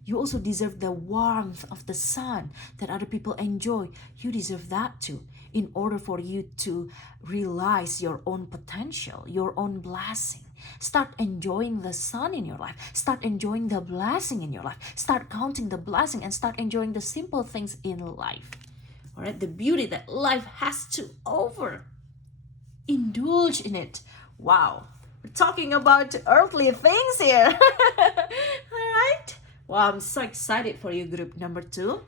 You also deserve the warmth of the sun that other people enjoy. You deserve that too, in order for you to realize your own potential, your own blessing. Start enjoying the sun in your life. Start enjoying the blessing in your life. Start counting the blessing and start enjoying the simple things in life. All right, the beauty that life has to offer. Indulge in it. Wow, we're talking about earthly things here. All right. Wow, I'm so excited for you, group number 2.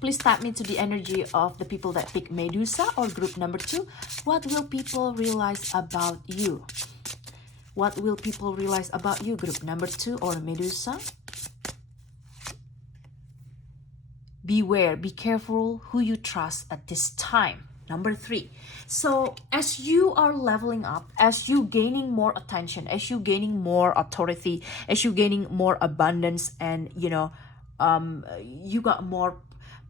Please tap me to the energy of the people that pick Medusa or group number 2. What will people realize about you? What will people realize about you, group number 2 or Medusa? Beware, be careful who you trust at this time. Number 3. So as you are leveling up, as you gaining more attention, as you gaining more authority, as you gaining more abundance, and you got more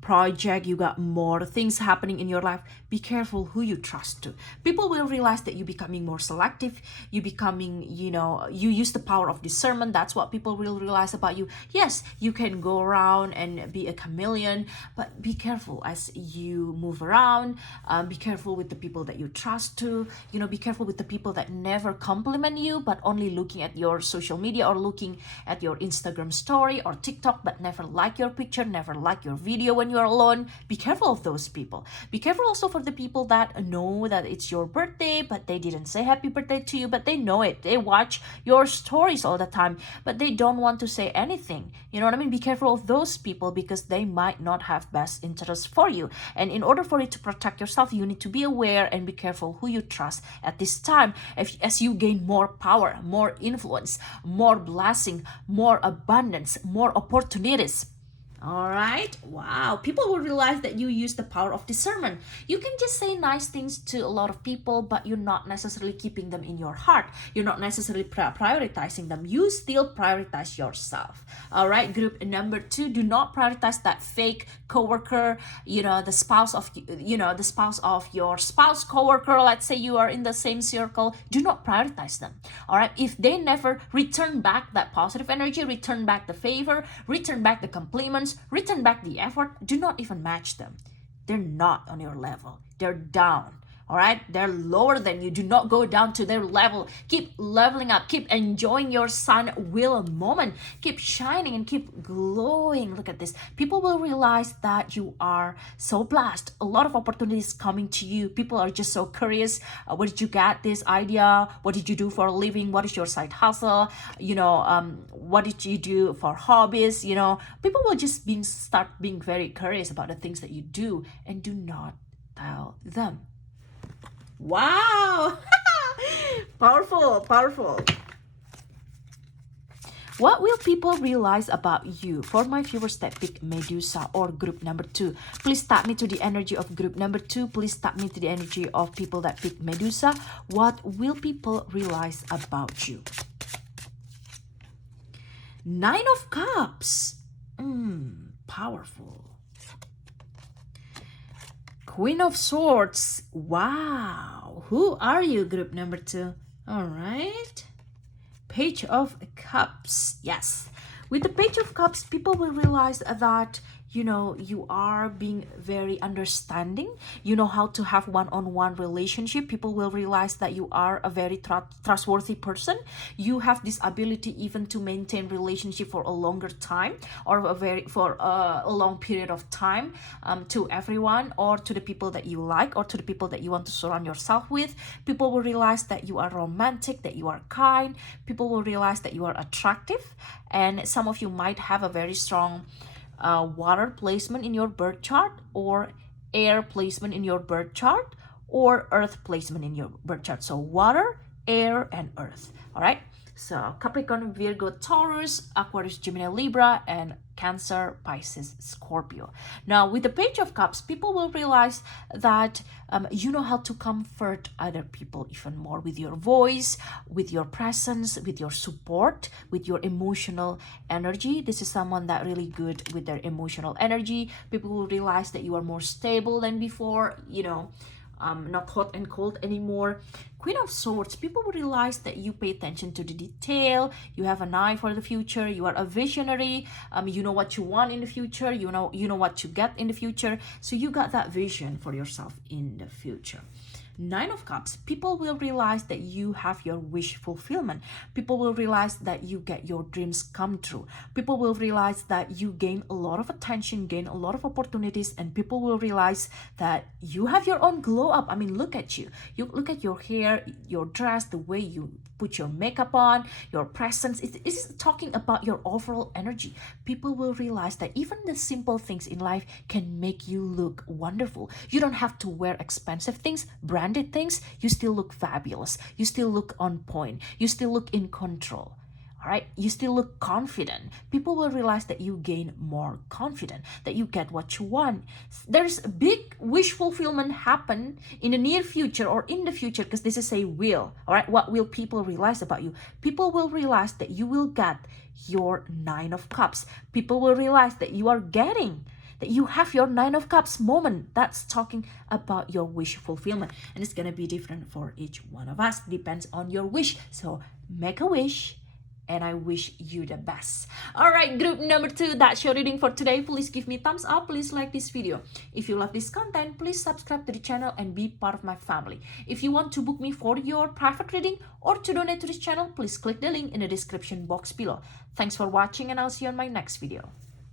project, you got more things happening in your life, be careful who you trust to. People will realize that you're becoming more selective. You becoming, you use the power of discernment. That's what people will realize about you. Yes, you can go around and be a chameleon, but be careful as you move around. Be careful with the people that you trust to. Be careful with the people that never compliment you, but only looking at your social media or looking at your Instagram story or TikTok, but never like your picture, never like your video when you're alone. Be careful of those people. Be careful also for the people that know that it's your birthday, but they didn't say happy birthday to you, but they know it. They watch your stories all the time, but they don't want to say anything. You know what I mean? Be careful of those people, because they might not have best interest for you. And in order for you to protect yourself, you need to be aware and be careful who you trust at this time. As you gain more power, more influence, more blessing, more abundance, more opportunities. All right. Wow. People will realize that you use the power of discernment. You can just say nice things to a lot of people, but you're not necessarily keeping them in your heart. You're not necessarily prioritizing them. You still prioritize yourself. All right. Group number 2, do not prioritize that fake coworker, the spouse of your spouse coworker. Let's say you are in the same circle. Do not prioritize them. All right. If they never return back that positive energy, return back the favor, return back the compliments, return back the effort, do not even match them. They're not on your level. They're down. All right, they're lower than you. Do not go down to their level. Keep leveling up. Keep enjoying your sun will moment. Keep shining and keep glowing. Look at this. People will realize that you are so blessed. A lot of opportunities coming to you. People are just so curious. Where did you get this idea? What did you do for a living? What is your side hustle? What did you do for hobbies? People will just start being very curious about the things that you do, and do not tell them. Wow. Powerful. What will people realize about you? For my viewers that pick Medusa or group number 2, please tap me to the energy of group number 2. Please tap me to the energy of people that pick Medusa. What will people realize about you? 9 of Cups. Powerful. Queen of Swords. Wow. Who are you, group number 2? All right. Page of Cups. Yes. With the Page of Cups, people will realize that you are being very understanding. You know how to have one-on-one relationship. People will realize that you are a very trustworthy person. You have this ability even to maintain relationship for a longer time, or for a long period of time, to everyone, or to the people that you like, or to the people that you want to surround yourself with. People will realize that you are romantic, that you are kind. People will realize that you are attractive, and some of you might have a very strong water placement in your birth chart, or air placement in your birth chart, or earth placement in your birth chart. So water, air, and earth. All right. So Capricorn, Virgo, Taurus, Aquarius, Gemini, Libra, and Cancer, Pisces, Scorpio. Now, with the Page of Cups, people will realize that you know how to comfort other people even more with your voice, with your presence, with your support, with your emotional energy. This is someone that really good with their emotional energy. People will realize that you are more stable than before, not hot and cold anymore. Queen of Swords, people will realize that you pay attention to the detail. You have an eye for the future. You are a visionary. You know what you want in the future. You know what you get in the future. So you got that vision for yourself in the future. 9 of Cups, people will realize that you have your wish fulfillment. People will realize that you get your dreams come true. People will realize that you gain a lot of attention, gain a lot of opportunities, and people will realize that you have your own glow up. I mean, look at you. You look at your hair, your dress, the way you put your makeup on, your presence. It is talking about your overall energy. People will realize that even the simple things in life can make you look wonderful. You don't have to wear expensive things, branded things. You still look fabulous. You still look on point. You still look in control. All right, you still look confident. People will realize that you gain more confident, that you get what you want. There's a big wish fulfillment happen in the near future or in the future, because this is a will. All right, what will people realize about you? People will realize that you will get your 9 of Cups. People will realize that you are getting, that you have your 9 of Cups moment. That's talking about your wish fulfillment. And it's going to be different for each one of us. Depends on your wish. So make a wish, and I wish you the best. All right, group number 2, that's your reading for today. Please give me thumbs up. Please like this video. If you love this content, please subscribe to the channel and be part of my family. If you want to book me for your private reading or to donate to this channel, please click the link in the description box below. Thanks for watching, and I'll see you on my next video.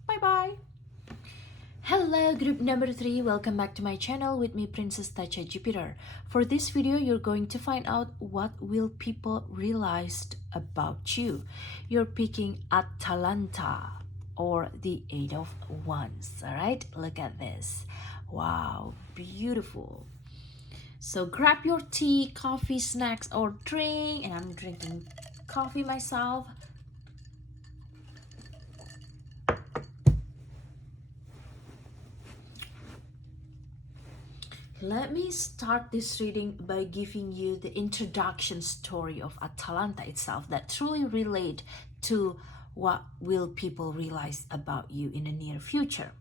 Bye-bye. Hello, group number 3. Welcome back to my channel with me, Princess Tacha Jupiter. For this video, you're going to find out what will people realize about you. You're picking Atalanta, or the 8 of Wands. All right, look at this. Wow, beautiful. So grab your tea, coffee, snacks, or drink. And I'm drinking coffee myself. Let me start this reading by giving you the introduction story of Atalanta itself that truly relate to what will people realize about you in the near future.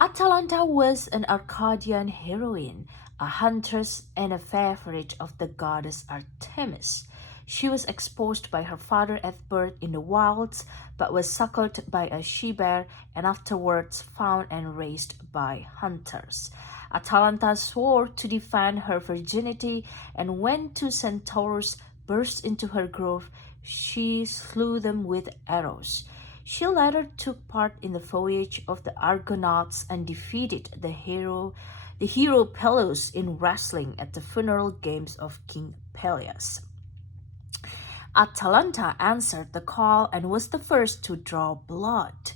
Atalanta was an Arcadian heroine, a huntress and a favorite of the goddess Artemis. She was exposed by her father at birth in the wilds, but was suckled by a she-bear and afterwards found and raised by hunters. Atalanta swore to defend her virginity, and when two centaurs burst into her grove, she slew them with arrows. She later took part in the voyage of the Argonauts and defeated the hero Peleus in wrestling at the funeral games of King Peleus. Atalanta answered the call and was the first to draw blood.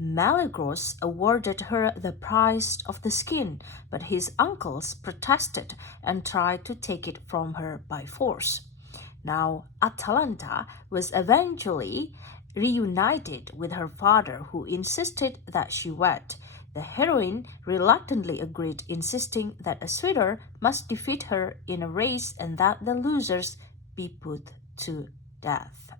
Meleagros awarded her the price of the skin, but his uncles protested and tried to take it from her by force. Now, Atalanta was eventually reunited with her father, who insisted that she wed. The heroine reluctantly agreed, insisting that a suitor must defeat her in a race and that the losers be put to death.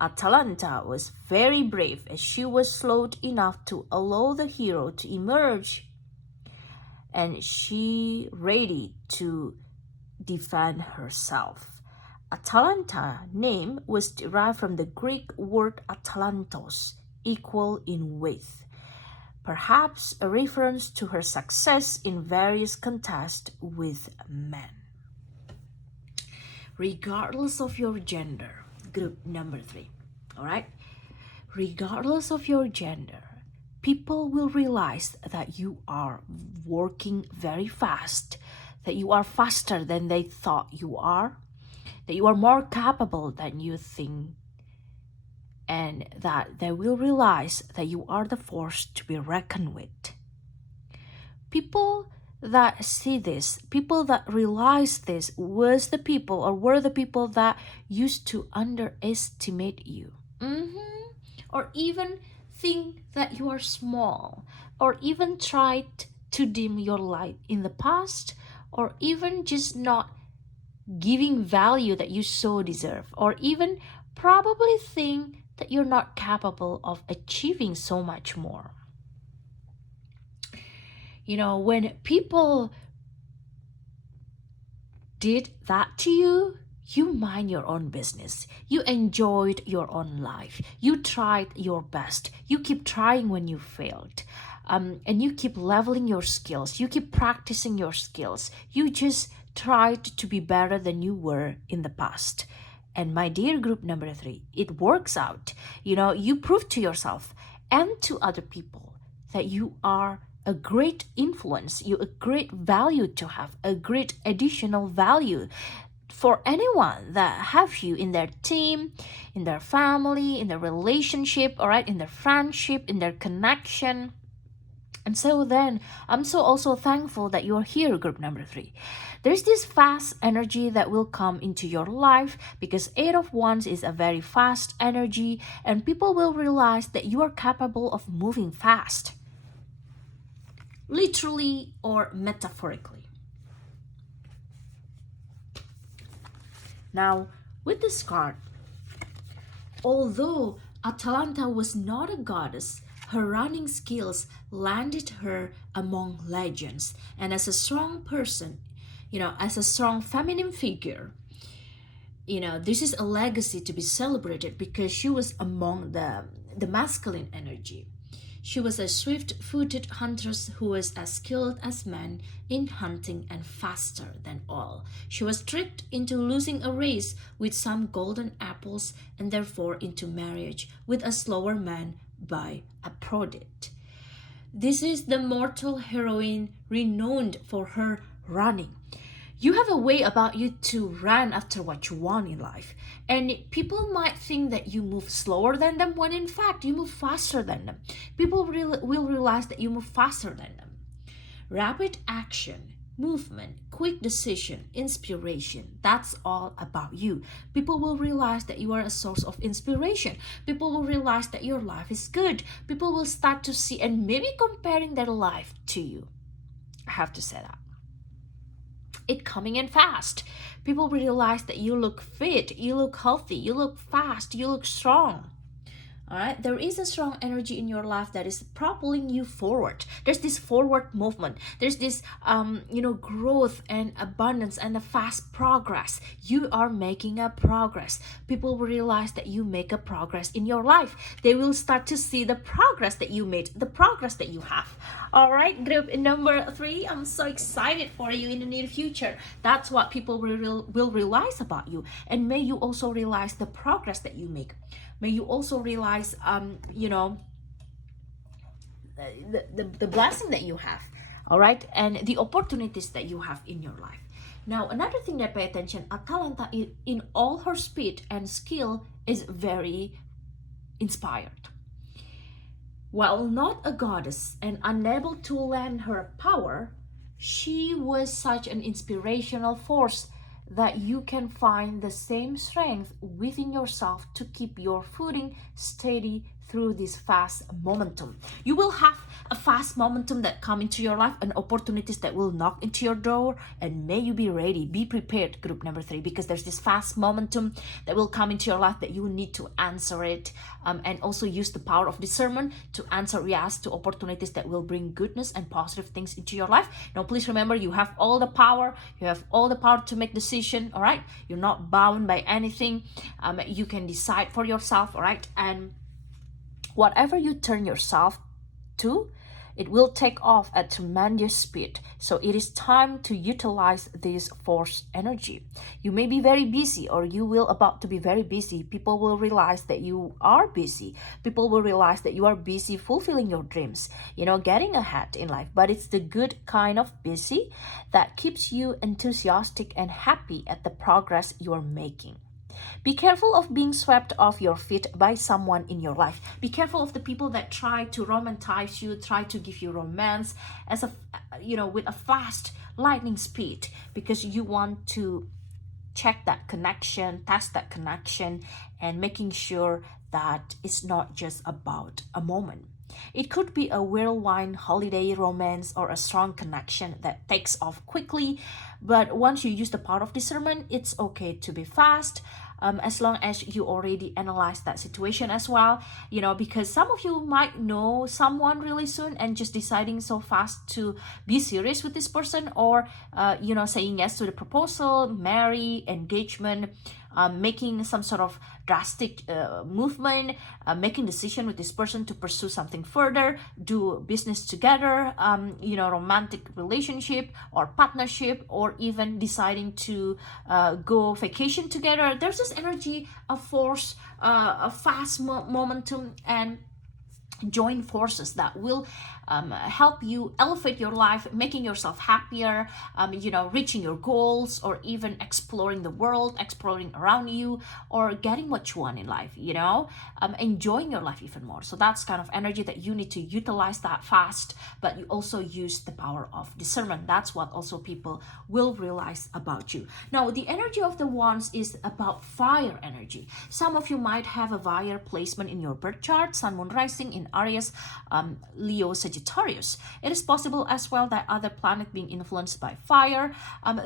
Atalanta was very brave, as she was slowed enough to allow the hero to emerge, and she ready to defend herself. Atalanta name was derived from the Greek word atalantos, equal in weight, perhaps a reference to her success in various contests with men. Regardless of your gender, group number 3, all right? Regardless of your gender, people will realize that you are working very fast, that you are faster than they thought you are, that you are more capable than you think, and that they will realize that you are the force to be reckoned with. People that see this, people that realize this, were the people that used to underestimate you, or even think that you are small, or even tried to dim your light in the past, or even just not giving value that you so deserve, or even probably think that you're not capable of achieving so much more. You know, when people did that to you, you mind your own business. You enjoyed your own life. You tried your best. You keep trying when you failed. And you keep leveling your skills. You keep practicing your skills. You just tried to be better than you were in the past. And my dear group number 3, it works out. You know, you prove to yourself and to other people that you are a great influence, you a great value to have, a great additional value for anyone that have you in their team, in their family, in their relationship, all right, in their friendship, in their connection. And so then, I'm so also thankful that you're here, group number 3. There's this fast energy that will come into your life because 8 of Wands is a very fast energy, and people will realize that you are capable of moving fast, literally or metaphorically. Now, with this card, although Atalanta was not a goddess, her running skills landed her among legends, and as a strong person, you know, as a strong feminine figure, you know, this is a legacy to be celebrated because she was among the masculine energy. She was a swift-footed huntress who was as skilled as men in hunting and faster than all. She was tricked into losing a race with some golden apples and therefore into marriage with a slower man by Aphrodite. This is the mortal heroine renowned for her running. You have a way about you to run after what you want in life. And people might think that you move slower than them when in fact you move faster than them. People will realize that you move faster than them. Rapid action, movement, quick decision, inspiration, that's all about you. People will realize that you are a source of inspiration. People will realize that your life is good. People will start to see and maybe comparing their life to you. I have to say that. It coming in fast. People realize that you look fit, you look healthy, you look fast, you look strong. All right, there is a strong energy in your life that is propelling you forward. There's this forward movement. There's this, growth and abundance and a fast progress. You are making a progress. People will realize that you make a progress in your life. They will start to see the progress that you made, the progress that you have. All right, group number 3. I'm so excited for you in the near future. That's what people will realize about you, and may you also realize the progress that you make. May you also realize, the blessing that you have, all right, and the opportunities that you have in your life. Now, another thing that pay attention, Atalanta in all her speed and skill is very inspired. While not a goddess and unable to lend her power, she was such an inspirational force that you can find the same strength within yourself to keep your footing steady through this fast momentum. You will have a fast momentum that come into your life and opportunities that will knock into your door, and may you be ready, be prepared, group number 3, because there's this fast momentum that will come into your life that you need to answer it, and also use the power of discernment to answer yes to opportunities that will bring goodness and positive things into your life. Now, please remember, you have all the power. You have all the power to make decision. All right, you're not bound by anything. You can decide for yourself. All right, and whatever you turn yourself to, it will take off at tremendous speed. So it is time to utilize this force energy. You may be very busy, or you will about to be very busy. People will realize that you are busy. People will realize that you are busy fulfilling your dreams, getting ahead in life. But it's the good kind of busy that keeps you enthusiastic and happy at the progress you're making. Be careful of being swept off your feet by someone in your life. Be careful of the people that try to romanticize you, try to give you romance as with a fast lightning speed, because you want to check that connection, test that connection, and making sure that it's not just about a moment. It could be a whirlwind holiday romance or a strong connection that takes off quickly. But once you use the power of discernment, it's okay to be fast, as long as you already analyze that situation as well. Because some of you might know someone really soon and just deciding so fast to be serious with this person, or saying yes to the proposal, marry, engagement, making some sort of drastic movement, making decision with this person to pursue something further, do business together, romantic relationship or partnership, or even deciding to go vacation together. There's this energy, a force, a fast momentum, and join forces that will help you elevate your life, making yourself happier, reaching your goals, or even exploring the world, exploring around you, or getting what you want in life, enjoying your life even more. So that's kind of energy that you need to utilize that fast, but you also use the power of discernment. That's what also people will realize about you. Now, the energy of the wands is about fire energy. Some of you might have a fire placement in your birth chart, sun, moon, rising in Aries, Leo, Sagittarius. It is possible as well that other planet being influenced by fire.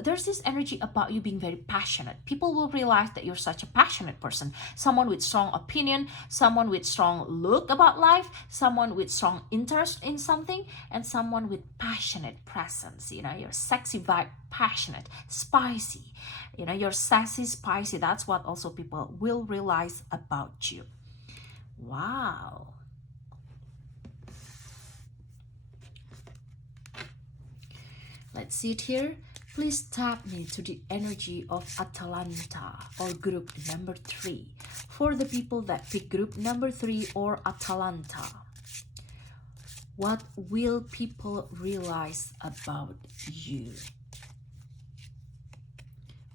There's this energy about you being very passionate. People will realize that you're such a passionate person, someone with strong opinion, someone with strong look about life, someone with strong interest in something, and someone with passionate presence. You're sexy vibe, passionate, spicy. You're sassy, spicy. That's what also people will realize about you. Wow. Let's see it here. Please tap me to the energy of Atalanta, or group number 3. For the people that pick group number 3 or Atalanta, what will people realize about you?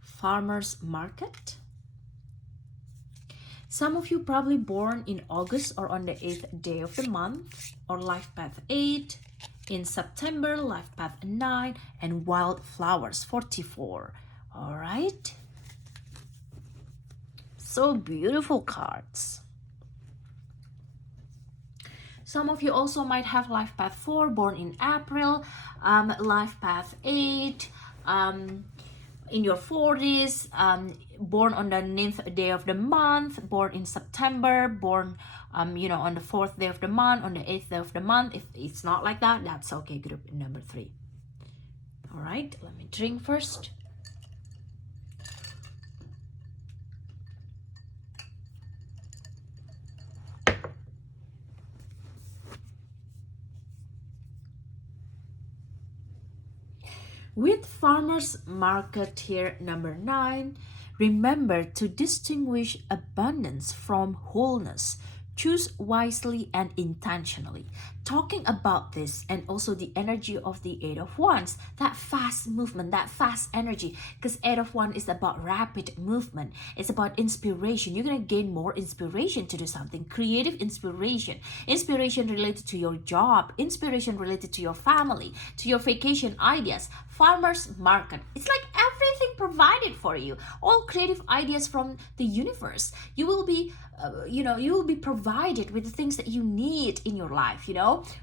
Farmers market. Some of you probably born in August or on the 8th day of the month, or life path 8, in September, life path 9, and wildflowers 44. All right. So beautiful cards. Some of you also might have life path 4, born in April, life path 8, in your 40s, born on the 9th day of the month, born in September, born on the 4th day of the month, on the 8th day of the month. If it's not like that, that's okay. Group number 3. All right, let me drink first. With farmers market here, number 9, remember to distinguish abundance from wholeness. Choose wisely and intentionally. Talking about this and also the energy of the 8 of Wands, that fast movement, that fast energy, because 8 of Wands is about rapid movement. It's about inspiration. You're going to gain more inspiration to do something, creative inspiration, inspiration related to your job, inspiration related to your family, to your vacation ideas. Farmers market, it's like everything provided for you, all creative ideas from the universe. You will be provided with the things that you need in your life,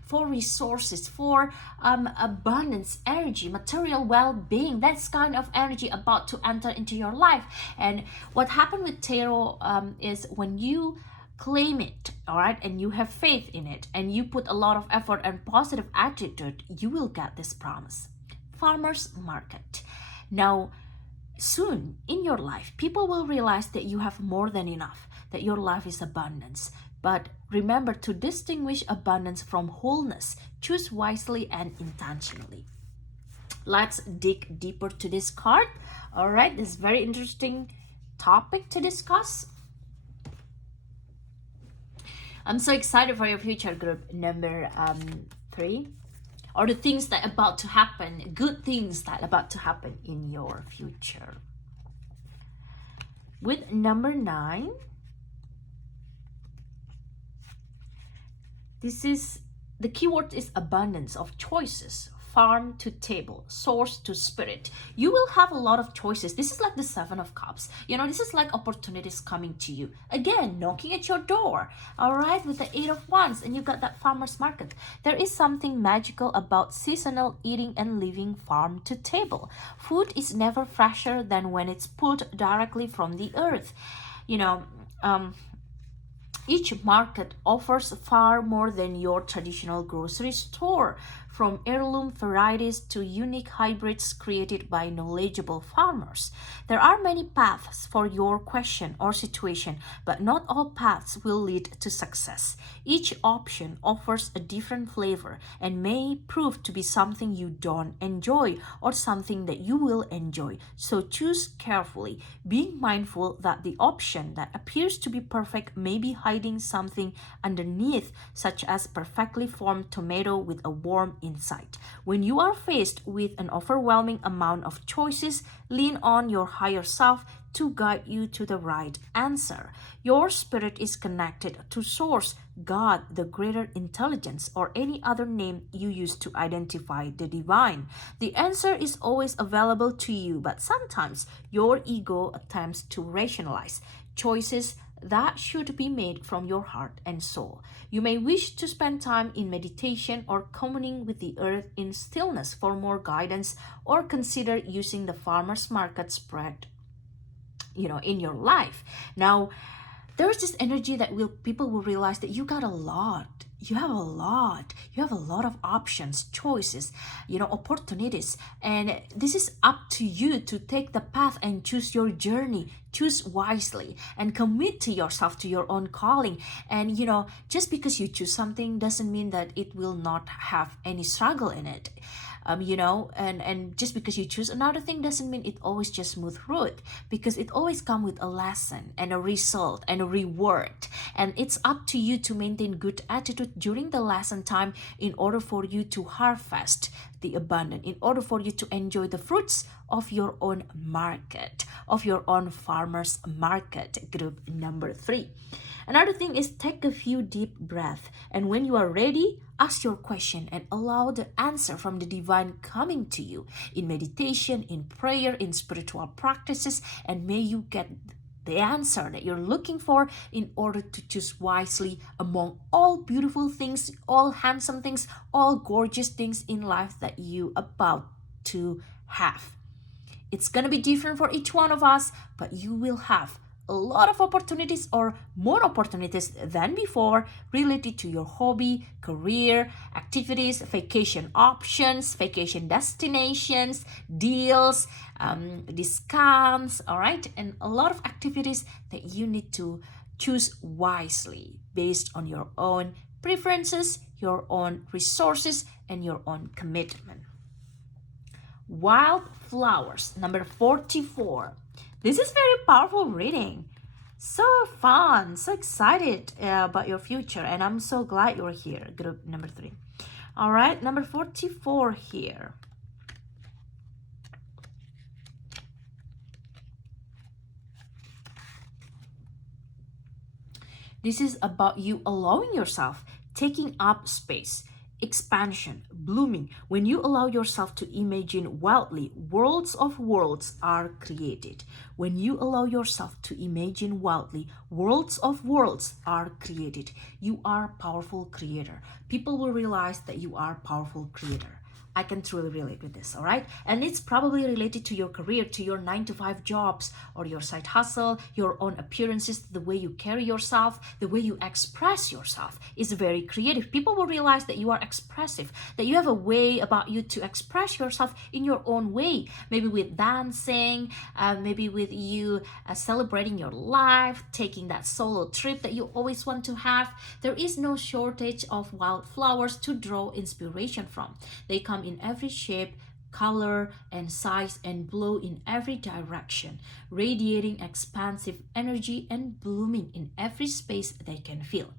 for resources, for abundance, energy, material well-being. That's kind of energy about to enter into your life. And what happened with tarot is when you claim it, all right, and you have faith in it, and you put a lot of effort and positive attitude, you will get this promise. Farmers market. Now, soon in your life, people will realize that you have more than enough, that your life is abundance. But remember to distinguish abundance from wholeness. Choose wisely and intentionally. Let's dig deeper to this card. All right, this is very interesting topic to discuss. I'm so excited for your future, group number 3. Or the things that are about to happen, good things that are about to happen in your future. With number 9, the keyword is abundance of choices. Farm to table, source to spirit. You will have a lot of choices. This is like the 7 of Cups. This is like opportunities coming to you. Again, knocking at your door. All right, with the 8 of Wands, and you've got that farmer's market. There is something magical about seasonal eating and living farm to table. Food is never fresher than when it's pulled directly from the earth. Each market offers far more than your traditional grocery store, from heirloom varieties to unique hybrids created by knowledgeable farmers. There are many paths for your question or situation, but not all paths will lead to success. Each option offers a different flavor and may prove to be something you don't enjoy or something that you will enjoy. So choose carefully, being mindful that the option that appears to be perfect may be hiding something underneath, such as perfectly formed tomato with a worm inside. When you are faced with an overwhelming amount of choices, lean on your higher self to guide you to the right answer. Your spirit is connected to Source, God, the greater intelligence, or any other name you use to identify the divine. The answer is always available to you, but sometimes your ego attempts to rationalize choices that should be made from your heart and soul. You may wish to spend time in meditation or communing with the earth in stillness for more guidance, or consider using the farmer's market spread in your life. Now, there's this energy that people will realize that you got a lot. You have a lot. You have a lot of options, choices, opportunities. And this is up to you to take the path and choose your journey. Choose wisely and commit to yourself, to your own calling. And, just because you choose something doesn't mean that it will not have any struggle in it. And just because you choose another thing doesn't mean it always just smooth road, because it always comes with a lesson and a result and a reward. And it's up to you to maintain good attitude during the lesson time in order for you to harvest the abundance, in order for you to enjoy the fruits of your own market, of your own farmer's market, group number 3. Another thing is take a few deep breaths, and when you are ready, ask your question and allow the answer from the divine coming to you in meditation, in prayer, in spiritual practices, and may you get the answer that you're looking for in order to choose wisely among all beautiful things, all handsome things, all gorgeous things in life that you about to have. It's going to be different for each one of us, but you will have a lot of opportunities or more opportunities than before related to your hobby, career, activities, vacation options, vacation destinations, deals, discounts, all right? And a lot of activities that you need to choose wisely based on your own preferences, your own resources, and your own commitment. Wildflowers, number 44. This is very powerful reading. So fun, so excited about your future, and I'm so glad you're here, group number 3. All right, number 44 here. This is about you allowing yourself, taking up space, expansion, blooming. When you allow yourself to imagine wildly, worlds of worlds are created. When you allow yourself to imagine wildly, worlds of worlds are created. You are a powerful creator. People will realize that you are a powerful creator. I can truly relate with this, all right? And it's probably related to your career, to your 9-to-5 jobs or your side hustle, your own appearances, the way you carry yourself, the way you express yourself is very creative. People will realize that you are expressive, that you have a way about you to express yourself in your own way, maybe with dancing, maybe with you celebrating your life, taking that solo trip that you always want to have. There is no shortage of wildflowers to draw inspiration from. They come in every shape, color, and size, and blow in every direction, radiating expansive energy and blooming in every space they can feel.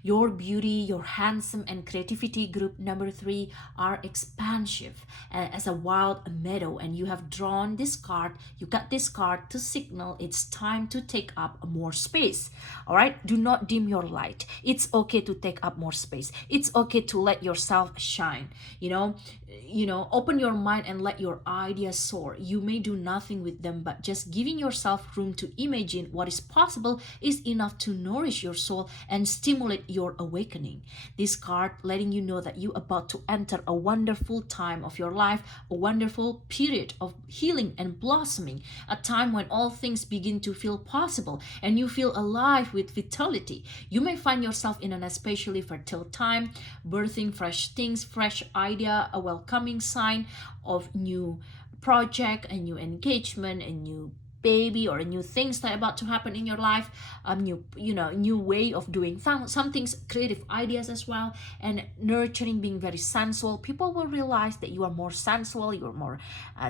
Your beauty, your handsome, and creativity, group number 3, are expansive as a wild meadow, and you have drawn this card. You got this card to signal it's time to take up more space. All right, do not dim your light. It's okay to take up more space. It's okay to let yourself shine. Open your mind and let your ideas soar. You may do nothing with them, but just giving yourself room to imagine what is possible is enough to nourish your soul and stimulate your awakening. This card letting you know that you're about to enter a wonderful time of your life, a wonderful period of healing and blossoming, a time when all things begin to feel possible and you feel alive with vitality. You may find yourself in an especially fertile time, birthing fresh things, fresh idea, a welcoming sign of new project, a new engagement, a new baby, or a new things that are about to happen in your life, a new way of doing some things, creative ideas as well, and nurturing, being very sensual. People will realize that you are more sensual, you're more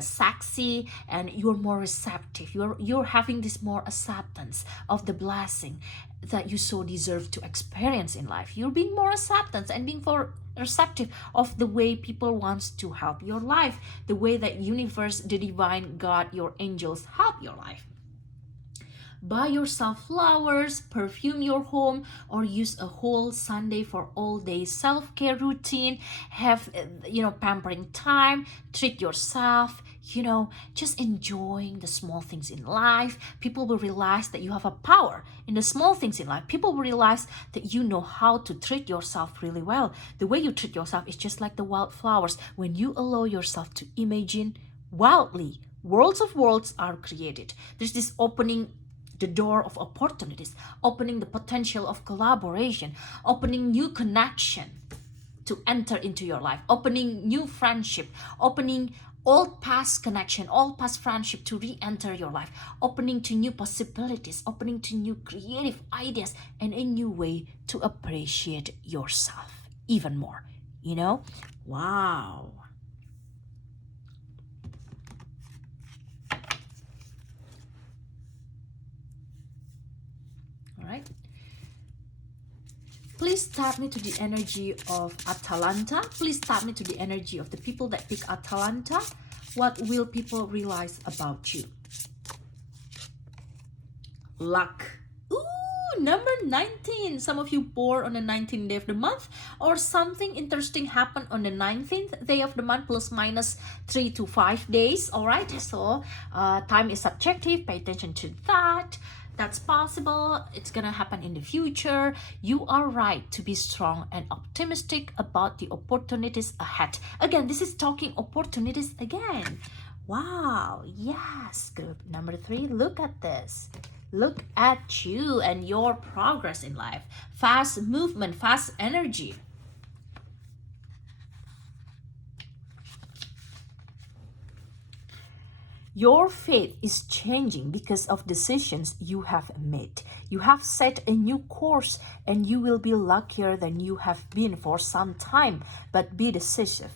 sexy, and you're more receptive. You're having this more acceptance of the blessing that you so deserve to experience in life. You're being more acceptance and being more receptive of the way people wants to help your life, the way that universe, the divine God, your angels help your life. Buy yourself flowers, perfume your home, or use a whole Sunday for all day self-care routine. Have pampering time, treat yourself, just enjoying the small things in life. People will realize that you have a power in the small things in life. People will realize that you know how to treat yourself really well. The way you treat yourself is just like the wildflowers. When you allow yourself to imagine wildly, worlds of worlds are created. There's this opening the door of opportunities, opening the potential of collaboration, opening new connection to enter into your life, opening new friendship, opening old past connection, old past friendship to re-enter your life, opening to new possibilities, opening to new creative ideas, and a new way to appreciate yourself even more. Wow. All right. Please tap me to the energy of Atalanta. Please tap me to the energy of the people that pick Atalanta. What will people realize about you? Luck. Ooh, number 19. Some of you born on the 19th day of the month, or something interesting happened on the 19th day of the month, plus minus 3 to 5 days. All right, so time is subjective. Pay attention to that. That's possible. It's gonna happen in the future. You are right to be strong and optimistic about the opportunities ahead. Again, this is talking opportunities again. Wow, yes, group number 3, look at this. Look at you and your progress in life. Fast movement, fast energy. Your faith is changing because of decisions you have made. You have set a new course and you will be luckier than you have been for some time, but be decisive.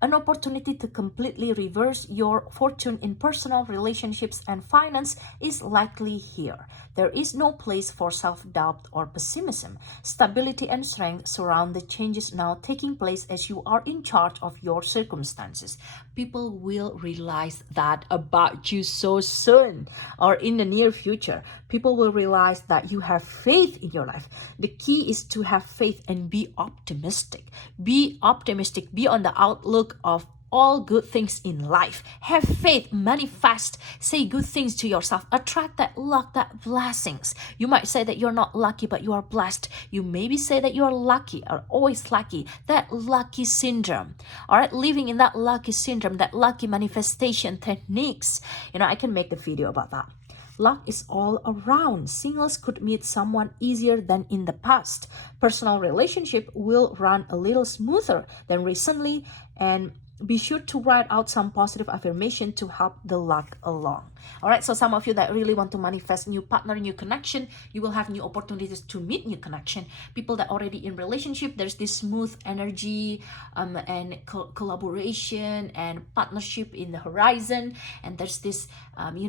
An opportunity to completely reverse your fortune in personal relationships and finance is likely here. There is no place for self-doubt or pessimism. Stability and strength surround the changes now taking place as you are in charge of your circumstances. People will realize that about you so soon or in the near future. People will realize that you have faith in your life. The key is to have faith and be optimistic. Be optimistic. Be on the outlook of all good things in life. Have faith, manifest, say good things to yourself, attract that luck, that blessings. You might say that you're not lucky, but you are blessed. You maybe say that you're lucky or always lucky, that lucky syndrome. All right, living in that lucky syndrome, that lucky manifestation techniques. I can make the video about that. Luck is all around. Singles could meet someone easier than in the past. Personal relationship will run a little smoother than recently, and be sure to write out some positive affirmation to help the luck along. All right, so some of you that really want to manifest new partner, new connection, you will have new opportunities to meet new connection. People that already in relationship, there's this smooth energy and collaboration and partnership in the horizon. And there's this,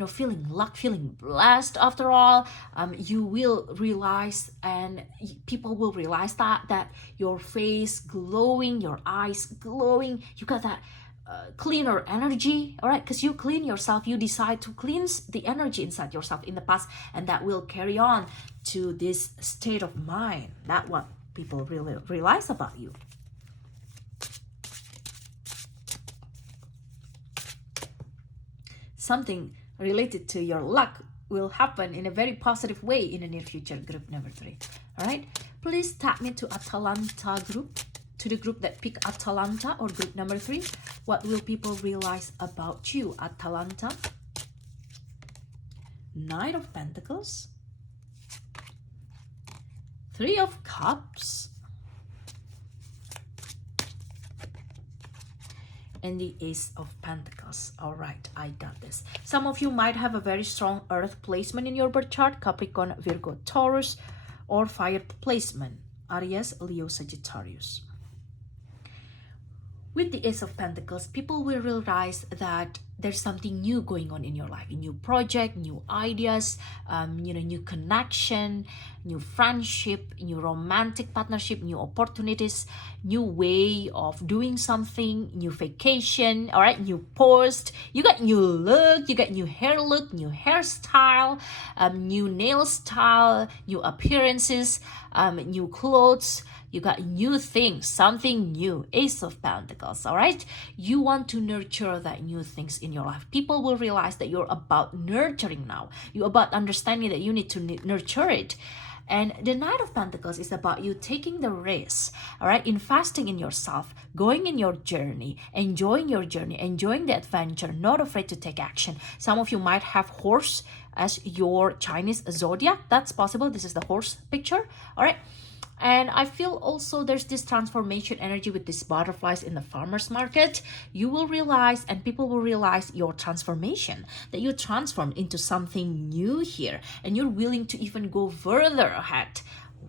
feeling luck, feeling blessed after all. You will realize, and people will realize that your face glowing, your eyes glowing, you got that cleaner energy, all right, because you clean yourself, you decide to cleanse the energy inside yourself in the past, and that will carry on to this state of mind. That's what people really realize about you. Something related to your luck will happen in a very positive way in the near future, group number 3. All right, please tag me to Atalanta group, to the group that pick Atalanta or group number 3. What will people realize about you? Atalanta, Knight of Pentacles, 3 of Cups, and the Ace of Pentacles. All right, I got this. Some of you might have a very strong earth placement in your birth chart, Capricorn, Virgo, Taurus, or fire placement, Aries, Leo, Sagittarius. With the Ace of Pentacles, people will realize that there's something new going on in your life, a new project, new ideas, new connection, new friendship, new romantic partnership, new opportunities, new way of doing something, new vacation, all right, new post. You got new look, you got new hair look, new hairstyle, new nail style, new appearances, new clothes. You got new things, something new, Ace of Pentacles, all right? You want to nurture that new things in your life. People will realize that you're about nurturing now. You're about understanding that you need to nurture it. And the Knight of Pentacles is about you taking the risk, all right? Investing in yourself, going in your journey, enjoying the adventure, not afraid to take action. Some of you might have horse as your Chinese zodiac. That's possible. This is the horse picture, all right? And I feel also there's this transformation energy with these butterflies in the farmer's market. You will realize, and people will realize your transformation, that you transformed into something new here, and you're willing to even go further ahead.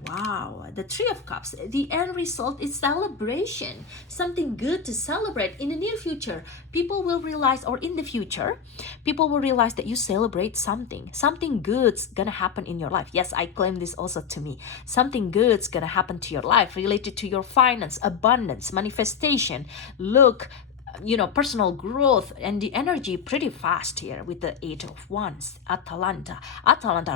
Wow, the 3 of Cups, the end result is celebration, something good to celebrate in the near future. People will realize, or in the future, people will realize that you celebrate something good's gonna happen in your life. Yes, I claim this also to me. Something good's gonna happen to your life related to your finance, abundance, manifestation, look, personal growth, and the energy pretty fast here with the 8 of Wands, Atalanta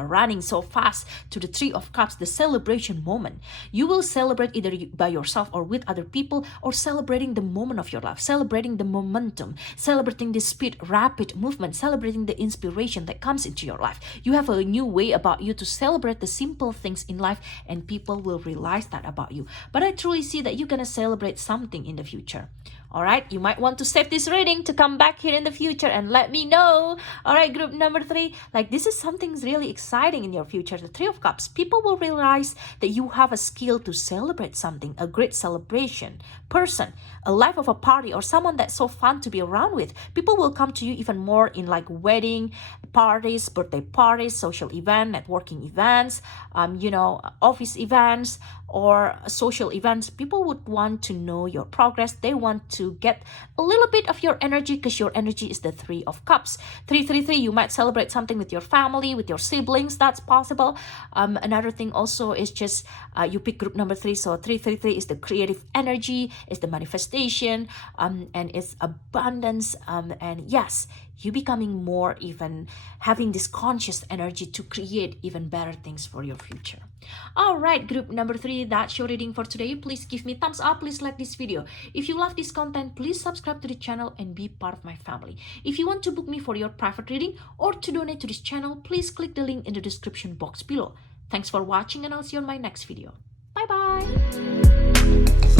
running so fast to the 3 of Cups, the celebration moment. You will celebrate either by yourself or with other people, or celebrating the moment of your life, celebrating the momentum, celebrating the speed, rapid movement, celebrating the inspiration that comes into your life. You have a new way about you to celebrate the simple things in life, and people will realize that about you. But I truly see that you're gonna celebrate something in the future. Alright, you might want to save this reading to come back here in the future and let me know. Alright, group number 3, like this is something really exciting in your future. The Three of Cups. People will realize that you have a skill to celebrate something, a great celebration person, a life of a party, or someone that's so fun to be around with. People will come to you even more in like wedding parties, birthday parties, social event, networking events, office events, or social events. People would want to know your progress. They want to get a little bit of your energy because your energy is the Three of Cups. 333, you might celebrate something with your family, with your siblings. That's possible. Another thing also is just you pick group number 3. So 333 is the creative energy, is the manifestation, and it's abundance. And yes, you becoming more, even having this conscious energy to create even better things for your future. All right, group number 3, that's your reading for today. Please give me thumbs up. Please like this video. If you love this content, please subscribe to the channel and be part of my family. If you want to book me for your private reading or to donate to this channel, please click the link in the description box below. Thanks for watching, and I'll see you on my next video. Bye bye.